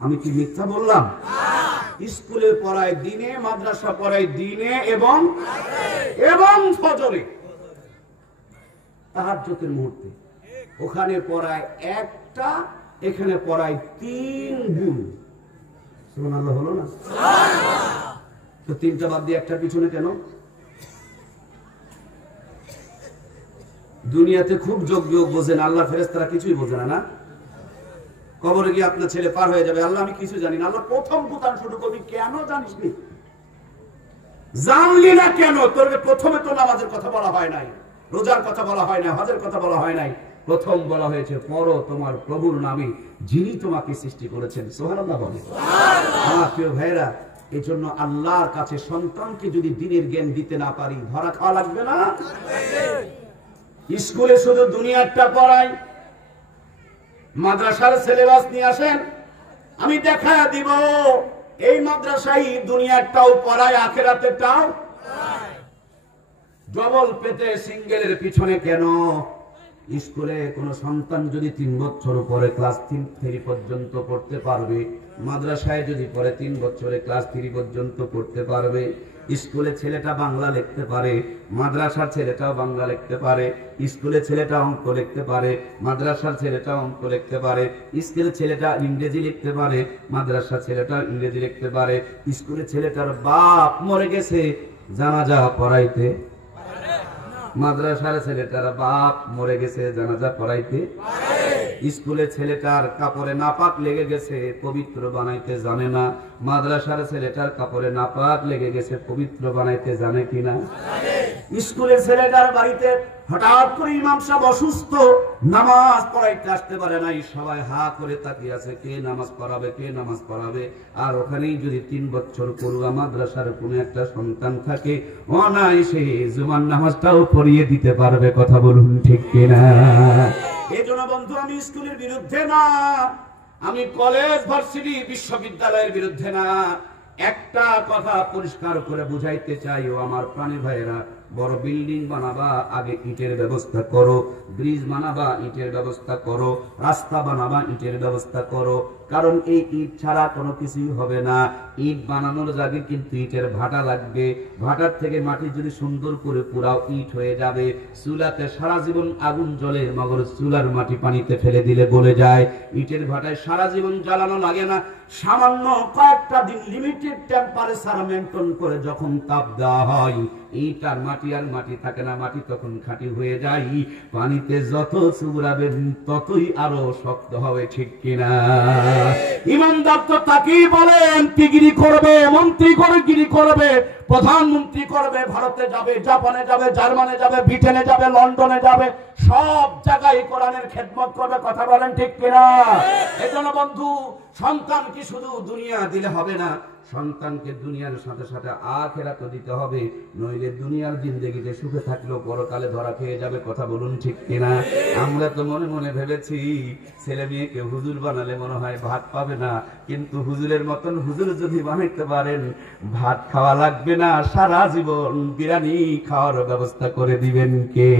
আমি কি মিথ্যা বললাম? স্কুলে পড়ায় দিনে, মাদ্রাসা পড়ায় দিনে, এবং ফজরে তাহাজ্জুদের মুহূর্তে। ওখানে পড়ায় 1টা, এখানে পড়ায় 3 গুণ। সুবহানাল্লাহ হলো না? তো 3টা বাদ দিয়ে 1টার পিছনে কেন? দুনিয়াতে খুব যোগ বোঝেন, আল্লাহ ফেরেশতারা কিছুই বোঝে না। কবরে গিয়ে আপনার ছেলে পার হয়ে যাবে, আল্লাহ আমি কিছু জানি না। আল্লাহ প্রথম বুতান শুরু করবি, কেন জানিস নি? জানলি না কেন? তোর প্রথমে তো নামাজের কথা বলা হয় নাই, রোজার কথা বলা হয় নাই, হজের কথা বলা হয় নাই। প্রথম বলা হয়েছে, পড়ো তোমার প্রভুর নামে যিনি তোমাকে সৃষ্টি করেছেন। সুবহানাল্লাহ বলে। আমার প্রিয় ভাইরা, এই জন্য আল্লাহর কাছে সন্তানকে যদি দিনের জ্ঞান দিতে না পারি ধরা খাওয়া লাগবে না। স্কুলে শুধু দুনিয়াটা পড়াই, মাদ্রাসার সিলেবাস নিয়ে আসেন, আমি দেখায়া দিব এই মাদ্রাসায় দুনিয়াটাও পড়ায় আখিরাতেরটাও। ডবল পেতে সিঙ্গেলের পিছনে কেন? স্কুলে কোন সন্তান যদি 3 বছর পরে ক্লাস 3 পর্যন্ত পড়তে পারবে, মাদ্রাসায় যদি পরে 3 বছরে ক্লাস 3 পর্যন্ত পড়তে পারবে। স্কুলে ছেলেটা বাংলা লিখতে পারে, মাদ্রাসার ছেলেটাও বাংলা লিখতে পারে। স্কুলে ছেলেটা অঙ্ক লিখতে পারে, মাদ্রাসার ছেলেটা অঙ্ক লিখতে পারে। স্কুলে ছেলেটা ইংরেজি লিখতে পারে, মাদ্রাসার ছেলেটা ইংরেজি লিখতে পারে। স্কুলে ছেলেটার বাপ মরে গেছে, জানাজা পড়াইতে। মাদ্রাসার ছেলেটার বাপ মরে গেছে, জানাজা পড়াইতে। স্কুলে ছেলেটার কাপড়ে নাপাক লেগে গেছে, পবিত্র বানাইতে জানে না। মাদ্রাসার ছেলেটার কাপড়ে নাপাক লেগে গেছে, পবিত্র বানাইতে জানে কিনা? স্কুলের ছেলেটার বাড়িতে হঠাৎ করে ইমাম সাহেব অসুস্থ, নামাজ পড়াইতে আসতে পারে নাই, সবাই হা করে তাকিয়ে আছে, কে নামাজ পড়াবে, কে নামাজ পড়াবে। আর ওখানেই যদি 3 বছর পড়ুয়া মাদ্রাসার কোন একটা সন্তান থাকে, অনায়াসে জুমার নামাজটাও পড়িয়ে দিতে পারবে। কথা বলুন ঠিক কিনা? এই জন্য বন্ধু, আমি স্কুলের বিরুদ্ধে না, আমি কলেজ ভার্সিটি বিশ্ববিদ্যালয়ের বিরুদ্ধে না। একটা কথা পরিষ্কার করে বুঝাইতে চাই, ও আমার প্রাণী ভাইয়েরা, বড় বিল্ডিং বানাবা, আগে ইটের ব্যবস্থা করো। ব্রিজ বানাবা, ইটের ব্যবস্থা করো। রাস্তা বানাবা, ইটের ব্যবস্থা করো। কারণ এই ইট ছাড়া কোনো কিছুই হবে না। ইট বানানোর আগে কিন্তু ইটের ভাটা লাগবে। ভাটার থেকে মাটি যদি সুন্দর করে পুরাও, ইট হয়ে যাবে। চুলাতে সারা জীবন আগুন জ্বলে, মগর চুলার মাটি পানিতে ফেলে দিলে গলে যায়। ইটের ভাটায় সারা জীবন জ্বালানো লাগে না, সামান্য কয়েকটা দিন লিমিটেড টেম্পারেচার মেইনটেইন করে যখন তাপ দেওয়া হয়, ইট আর মাটি থাকে না, মাটি তখন খাঁটি হয়ে যায়। পানিতে যত চুবড়াবেন ততই আরো শক্ত হবে। ঠিক কিনা? ইমানদার তো তাকেই বলেন ডিগ্রি করবে, মন্ত্রী করে গিরি করবে, প্রধানমন্ত্রী করবে, ভারতে যাবে, জাপানে যাবে, জার্মানে যাবে, ব্রিটেনে যাবে, লন্ডনে যাবে, সব জায়গায় কোরআনের খেদমত করবে। কথা বলেন ঠিক কিনা? এজন্য বন্ধু, সন্তানকে শুধু দুনিয়া দিলে হবে না, সন্তানকে দুনিয়ার সাথে সাথে আখিরাতও দিতে হবে, নইলে দুনিয়ার জিন্দেগিতে সুখে থাকলেও পরকালে ধরা খেয়ে যাবে। কথা বলুন ঠিক কিনা? আমরা তো মনে মনে ভেবেছি ছেলে মেয়েকে হুজুর বানালে মনে হয় ভাত পাবে না, কিন্তু হুজুরের মতন হুজুর যদি বানাইতে পারেন, ভাত খাওয়া লাগবে না, সারা জীবন বিরিয়ানি খাওয়ার ব্যবস্থা করে দিবেন কে?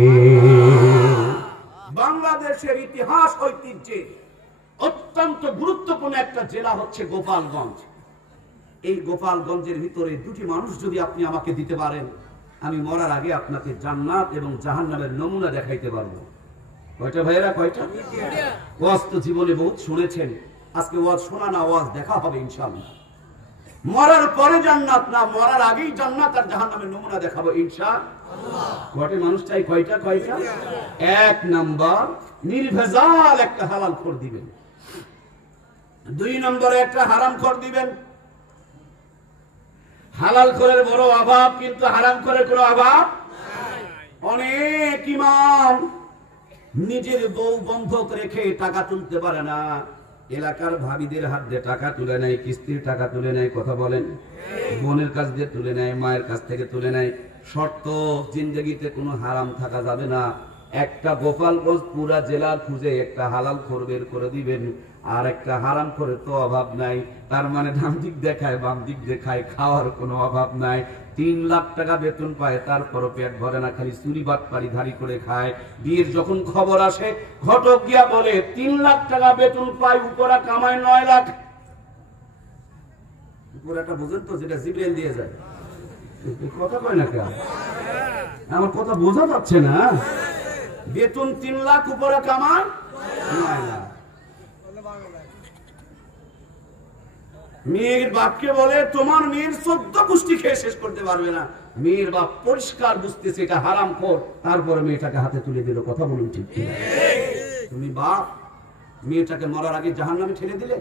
বাংলাদেশের ইতিহাস ঐতিহ্যে অত্যন্ত গুরুত্বপূর্ণ একটা জেলা হচ্ছে গোপালগঞ্জ। এই গোপালগঞ্জের ভিতরে 2টি মানুষ যদি আপনি আমাকে দিতে পারেন, আমি মরার আগে আপনাকে জান্নাত এবং জাহান্নামের নমুনা দেখাইতে পারবো। কয়টা ভাইয়েরা, কয়টা? ওয়াজ তো জীবনে বহুত শুনেছেন, আজকে ওয়াজ শোনা না, ওয়াজ দেখা হবে ইনশাআল্লাহ। মরার পরে জান্নাত না, মরার আগেই জান্নাত আর জাহান্নামের নমুনা দেখাবো ইনশাআল্লাহ। কয়টা মানুষ চাই? কয়টা? 1 নাম্বার, নির্ভেজাল একটা হালাল খোর দিবেন। 2 নম্বরে একটা হারাম খোর দিবেন। হালাল খোরের বড় অভাব, কিন্তু হারাম খোরের কোনো অভাব অনেক ইমাম নিজের বউ বন্ধক রেখে টাকা তুলতে পারে না, এলাকার ভাবিদের হাত দিয়ে টাকা তুলে নেয়, কিস্তির টাকা তুলে নেয়। কথা বলেন? বোনের কাছ দিয়ে তুলে নেয়, মায়ের কাছ থেকে তুলে নেয়। শর্ত, জিন্দেগিতে কোনো হারাম থাকা যাবে না। একটা গোপালগঞ্জ পুরা জেলা খুঁজে একটা হালাল খোর বের করে দিবেন, আর একটা হারাম খোরের তো অভাব নাই। তার মানে ডান দিক দেখায়, বাম দিক দেখায়, খাওয়ার কোনো অভাব নাই। 3 লাখ টাকা বেতন পায়, তারপরও পেট ভরে না, খালি চুরি বাটপারি ধারি করে খায়। বিয়ের যখন খবর আসে, ঘটক গিয়া বলে 3 লাখ টাকা বেতন পায়, উপরা কামায় 9 লাখ। উপরাটা বুঝেন তো, যেটা জিব্রাইল দিয়ে যায়। কথা কয় না কেন? আমার কথা বোঝা যাচ্ছে না? বেতন 3 লাখ, উপরে কামায় 9 লাখ। মেয়ের বাপকে বলে তোমার মেয়ের 14 পুষ্টি খেয়ে শেষ করতে পারবে না। মেয়ের বাপ পরিষ্কার বুঝতেছে এটা হারাম খোর, তারপরে মেয়েটাকে হাতে তুলে দিল। কথা বলুন ঠিক কি? তুমি বাপ মেয়েটাকে মরার আগে জাহান্নামে ঠেলে দিলে।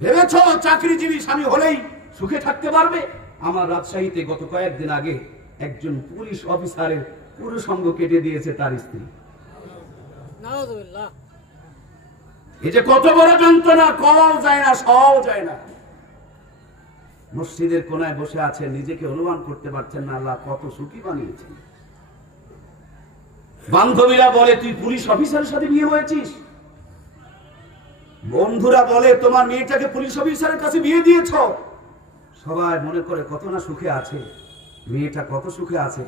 ভেবেছো চাকরিজীবী স্বামী হলেই সুখে থাকতে পারবে? আমার রাজশাহীতে গত কয়েকদিন আগে একজন পুলিশ অফিসারের পুরো সঙ্গ কেটে দিয়েছে তার স্ত্রী। এই যে কত বড় যন্ত্রণা, কওয়াও যায় না, সওয়াও যায় না। মসজিদের কোনায় বসে আছে, নিজেকে অনুমান করতে পারছেন না আল্লাহ কত সুখী বানিয়েছেন। বান্ধবীরা বলে তুই পুলিশ অফিসারের সাথে বিয়ে হয়েছিস, বন্ধুরা বলে তোমার মেয়েটাকে পুলিশ অফিসারের কাছে বিয়ে দিয়েছ। সবাই মনে করে কত না সুখে আছে, মেয়েটা কত সুখে আছে,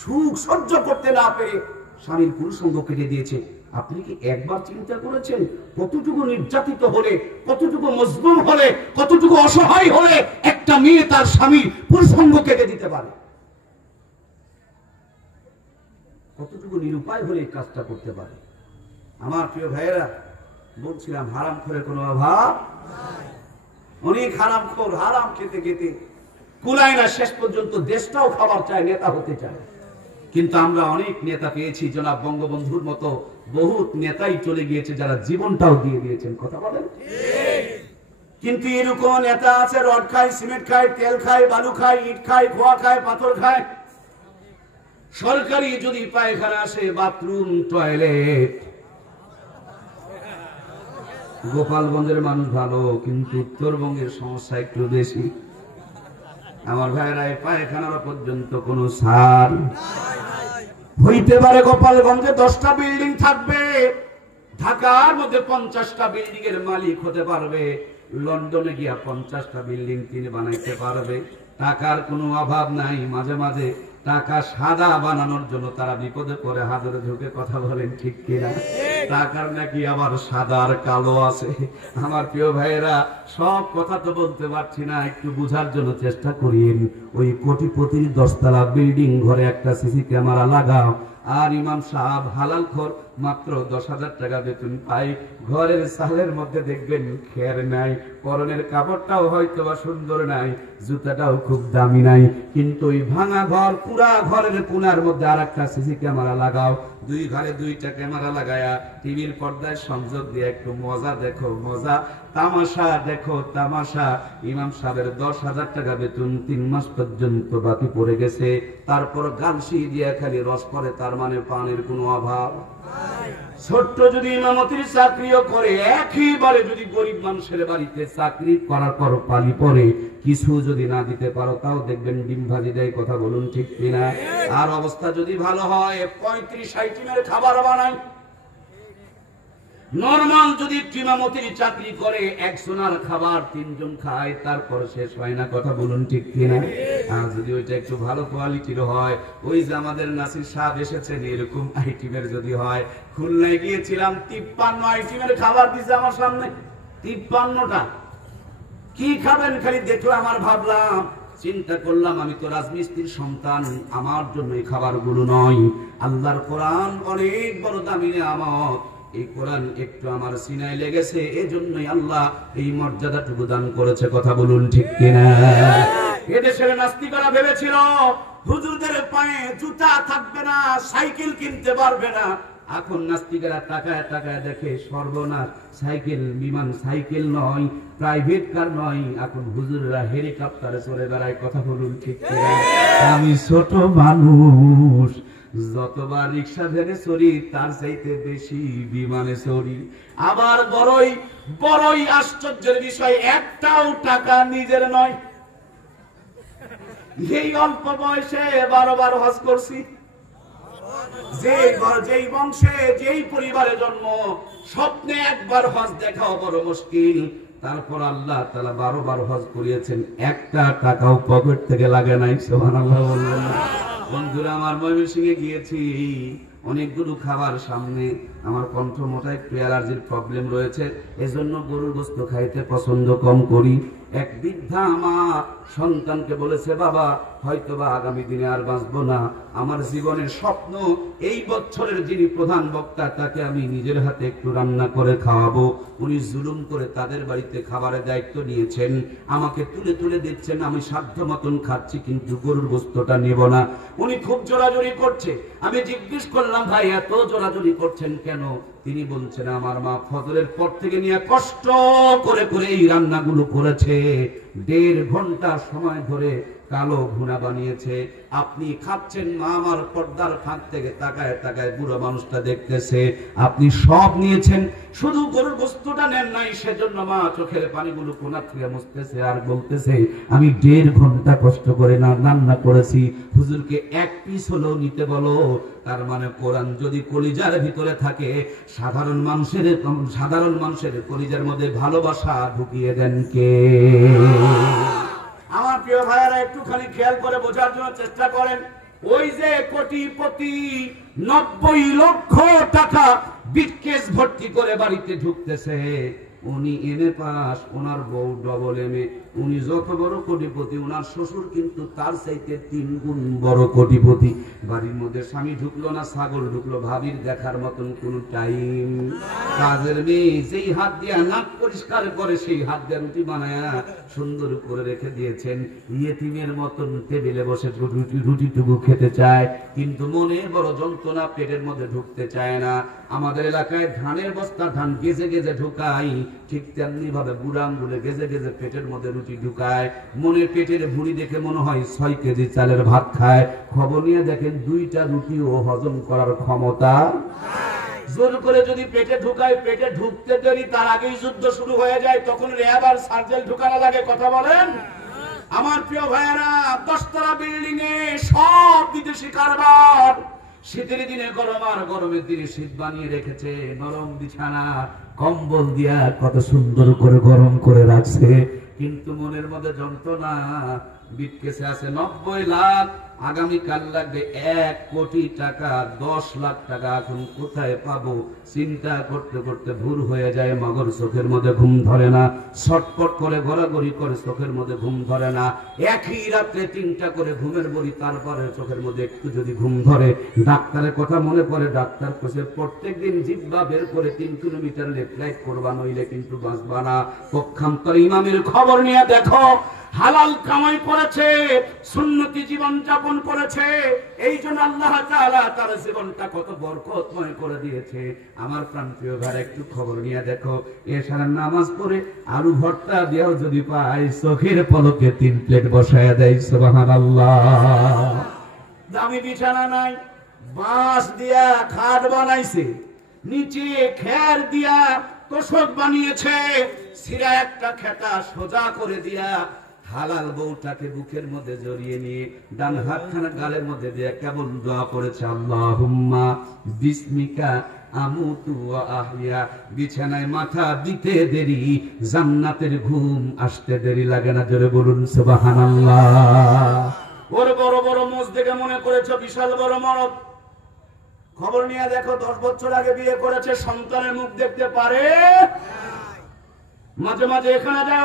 সুখ সহ্য করতে না পেরে স্বামীর পুরুষঙ্গ কেটে দিয়েছে। আপনি কি একবার চিন্তা করেছেন কতটুকু নির্যাতিত হলে, কতটুকু মজলুম হলে, কতটুকু অসহায় হলে একটা মেয়ে তার স্বামীর পুরুষঙ্গ কেটে দিতে পারে? কতটুকু নিরুপায় হলে এই কাজটা করতে পারে? আমার প্রিয় ভাইয়েরা, বলছিলাম হারাম করে কোনো অভাব, অনেক হারাম খোর, হারাম খেতে খেতে কুলায় না, শেষ পর্যন্ত দেশটাও খাবার চায়, নেতা হতে চায়। কিন্তু আমরা অনেক নেতা পেয়েছি, জনাব বঙ্গবন্ধুর মতো বহুত নেতাই চলে গিয়েছে যারা জীবনটাও দিয়ে দিয়েছেন, কথা বলেন। কিন্তু এরকম নেতা আছে রড খায়, সিমেন্ট খায়, তেল খায়, বালু খায়, ইট খায়, খোয়া খায়, পাথর খায়। সরকারি যদি পায়খানা আসে, বাথরুম, টয়লেট। গোপালগঞ্জের মানুষ ভালো, কিন্তু উত্তরবঙ্গের সমস্যা একটু বেশি। আমার ভাইরা, পায়খানার পর্যন্ত কোন সার হইতে পারে। গোপালগঞ্জে 10টা বিল্ডিং থাকবে, ঢাকার মধ্যে 50টা বিল্ডিং এর মালিক হতে পারবে, লন্ডনে গিয়া 50টা বিল্ডিং তিনি বানাইতে পারবে। টাকার কোনো অভাব নাই। মাঝে মাঝে টাকা সাদা বানানোর জন্য তারা বিপদে পড়ে, হাজারে ঝুঁকে, কথা বলেন ঠিক কিনা? টাকার নাকি আবার সাদার কালো আছে। আমার প্রিয় ভাইয়েরা, সব কথা তো বলতে পারছি না, একটু বুঝার জন্য চেষ্টা করিন। ওই কোটিপতির 10তলা বিল্ডিং ঘরে একটা সিসি ক্যামেরা লাগাও, আর ইমাম সাহেব হালাল খোর, মাত্র 10,000 টাকা বেতন পাই। ঘরের সালের মধ্যে দেখবেন খের নাই, পরনের কাপড়টাও হয়তো বা সুন্দর নাই, জুতাটাও খুব দামি নাই, কিন্তু ওই ভাঙা ঘর, পুরা ঘরের কোনার মধ্যে আর একটা সিসি ক্যামেরা লাগাও। 2 ঘরে 2টা ক্যামেরা লাগায়া টিভির পর্দায় সংযোগ দিয়ে একটু মজা দেখো, মজা, তামাশা দেখো, তামাশা। ইমাম সাহেবের 10,000 টাকা বেতন 3 মাস পর্যন্ত বাকি পড়ে গেছে, তারপর গালসি দিয়ে খালি রস করে, তার মানে পানির কোনো অভাব। ছোট্ট যদি ইমামতির চাকরিও করে, একইবারে যদি গরিব মানুষের বাড়িতে চাকরি করার পর পালি পরে কিছু যদি না দিতে পারো, তাও দেখবেন ডিম ভাজি দেয়, কথা বলুন ঠিক কিনা? আর অবস্থা যদি ভালো হয়, 35 আইটেমের খাবার বানায়। নরমাল যদি ইমামতির চাকরি করে, 1 জনের খাবার 3 জন খায়, তারপর শেষ হয় না, কথা বলুন ঠিক কিনা? আর যদি ওইটা একটু ভালো কোয়ালিটির হয়, ওই যে আমাদের নাসির সাহেব এসেছেন, এরকম আইটেমের যদি হয়। খুলনায় গিয়েছিলাম, 53 আইটেমের খাবার দিছে আমার সামনে, 53টা। কি খাবেন খালি দেখলো, আমার ভাবলাম, চিন্তা করলাম, আমি তো রাজমিস্ত্রির সন্তান, আমার জন্য এই খাবারগুলো নয়। আল্লাহর কোরআন অনেক বড় দামি নিয়ামত, এই কোরআন একটু আমার সিনায় লেগেছে, এজন্যই আল্লাহ এই মর্যাদাটুকু দান করেছে, কথা বলুন ঠিক কিনা? এদেশের নাস্তিকরা ভেবেছিল হুজুরদের পায়ে জুতা থাকবে না, সাইকেল কিনতে পারবে না। এখন নাস্তিকরা টাকায় টাকায় দেখে, সর্বনাশ, সাইকেল, বিমান, সাইকেল নয়, প্রাইভেট কার নয়, এখন হুজুররা হেলিকপ্টারে চড়ে বেড়ায়, কথা বলুন ঠিক কিনা? আমি ছোট মানুষ, যতবার রিক্সা ভেবে চড়ি তার চাইতে বেশি বিমানে চড়ি। আবার বড়ই বড়ই আশ্চর্যের বিষয়, একটাও টাকা নিজের নয়। এই অল্প বয়সে 12 বার হজ করছি। যেই বংশে, যেই পরিবারে জন্ম, স্বপ্নে একবার হজ দেখাও বড় মুশকিল। তারপর আল্লাহ তাআলা 12 বার হজ করিয়েছেন, একটা টাকাও পকেট থেকে লাগে নাই। সুবহানাল্লাহ বলবেন না? বন্ধুরা আমার, ময়মনসিংহে গিয়েছি, অনেকগুলো খাবার সামনে। আমার কণ্ঠ মোটা, একটু অ্যালার্জির প্রবলেম রয়েছে, এজন্য গরুর গোশত খাইতে পছন্দ কম করি। এক বৃদ্ধা আমার সন্তানকে বলেছে, বাবা হয়তোবা আগামী দিনে আর বাঁচবো না, আমার জীবনের স্বপ্ন এই বছরের যিনি প্রধান বক্তা তাকে আমি নিজের হাতে একটু রান্না করে খাওয়াবো। উনি জুলুম করে তাদের বাড়িতে খাবারের দায়িত্ব নিয়েছেন, আমাকে তুলে তুলে দিচ্ছেন, আমি সাধ্য মতন খাচ্ছি, কিন্তু গরুর গোশতটা নেব না। উনি খুব জোরাজোরি করছে। আমি জিজ্ঞেস করলাম, ভাই এত জোরাজোরি করছেন কেন? তিনি বলছেন, আমার মা ফজরের পর থেকে নিয়ে কষ্ট করে করে এই রান্নাগুলো করেছে, 1.5 ঘন্টা সময় ধরে কালো ঘুণা বানিয়েছে। আপনি খাচ্ছেন, মা আমার পর্দার ফাঁক থেকে তাকায় তাকায় বুড়ো মানুষটা দেখতেছে। আপনি সব নিয়েছেন, শুধু গরুর বস্তুটা নেন নাই, সেজন্য মা চোখের পানিগুলো কোনা থেকে মুছতেছে আর বলতেছে, আমি 1.5 ঘন্টা কষ্ট করে রান্না করেছি, হুজুরকে 1 পিস হলেও নিতে বলো। তার মানে কোরআন যদি কলিজার ভিতরে থাকে, সাধারণ মানুষের কলিজার মধ্যে ভালোবাসা ঢুকিয়ে দেন কে? আমার প্রিয় ভাইয়েরা, একটুখানি খেয়াল করে বোঝার জন্য চেষ্টা করেন। ওই যে কোটিপতি 90 লক্ষ টাকা বিটকেস ভর্তি করে বাড়িতে ঢুকতেছে, উনি এমএ পাস, ওনার বউ ডবল এমএ। উনি যত বড় কোটিপতি, ওনার শ্বশুর কিন্তু তার চাইতে 3 গুণ বড় কোটিপতি। বাড়ির মধ্যে স্বামী ঢুকলো না, ছাগল ঢুকলো, ভাবির দেখার মতন কোন টাইম। কাজের মেয়ে যেই হাত দিয়ে নাক পরিষ্কার করে, সেই হাত দিয়ে রুটি বানায় সুন্দর করে রেখে দিয়েছেন। ইয়েতিমের মতন টেবিলে বসে রুটিটুকু খেতে চায়, কিন্তু মনে বড় যন্ত্রণা, পেটের মধ্যে ঢুকতে চায় না। আমাদের এলাকায় ধানের বস্তা ধান গেজে গেজে ঢুকাই, ঠিক তেমনি ভাবে বুড়া আঙ্গুলে গেজে গেজে পেটের মধ্যে রুটি ঢুকায়। মনের পেটের ভুঁড়ি দেখে মনে হয় 6 কেজি চালের ভাত খায়। খবর নিয়ে দেখেন 2টা রুটিও হজম করার ক্ষমতা। জোর করে যদি পেটে ঢুকায়, পেটে ঢুকতে দেরি, তার আগেই যুদ্ধ শুরু হয়ে যায়, তখন র্যাব আর সার্জেল ঢুকানো লাগে। কথা বলেন আমার প্রিয় ভাইয়েরা, 10 তলা বিল্ডিং এ সব বিদেশি কারবার। শীতের দিনে গরম আর গরমের দিনে শীত বানিয়ে রেখেছে, নরম বিছানা কম্বল দিয়া কত সুন্দর করে গরম করে রাখছে, কিন্তু মনের মধ্যে যন্ত্রণা। বিটকেসে আছে 90 লাখ, আগামীকাল লাগবে 1 কোটি টাকা, 10 লাখ টাকা। এখন কোথায় পাবো চিন্তা করতে করতে ভোর হয়ে যায়, মগর চোখের মধ্যে ঘুম ধরে না, ছটপট করে গড়াগড়ি করে চোখের মধ্যে ঘুম ধরে না। একই রাত্রে 3টা করে ঘুমের বড়ি, তারপরে চোখের মধ্যে একটু যদি ঘুম ধরে, ডাক্তারের কথা মনে পড়ে, ডাক্তার কইছে প্রত্যেকদিন জিহ্বা বের করে 3 কিলোমিটার লেফট রাইট করবা, নইলে কিন্তু বাঁচবা না। পক্ষান্তরে ইমামের খবর নিয়ে দেখো, হালাল কামাই করেছে, সুন্নতি জীবন যাপন করেছে, এই জন্য আল্লাহ তাআলা তার জীবনটা কত বরকতময় করে দিয়েছে। আমার প্রাণপ্রিয় ভাই, একটু খবর নিয়ে দেখো, এশারের নামাজ পড়ে আলু ভর্তা দিয়েও যদি পায়, চোখের পলকে 3 প্লেট বসায়া দেয়। সুবহানাল্লাহ। দামি বিছানা নাই, বাঁশ দিয়া খাট বানাইছে, নিচে খের দিয়া তোষক বানিয়েছে, সিরা একটা খেতা সোজা করে দিয়া হালাল বউটাকে বুকের মধ্যে জড়িয়ে নিয়ে ডান হাতখানা গালের মধ্যে দিয়ে কেবল দোয়া করেছে, আল্লাহুম্মা বিসমিকা আমুতু ওয়া আহইয়া। বিছানায় মাথা দিতে দেরি, জান্নাতের ঘুম আসতে দেরি লাগে না। জোরে বলুন সুবহানাল্লাহ। ওর বড় বড় মোজ দেখে মনে করেছে বিশাল বড় মরদ। খবর নিয়ে দেখো, 10 বছর আগে বিয়ে করেছে, সন্তানের মুখ দেখতে পারে। মাঝে মাঝে এখানে যায়।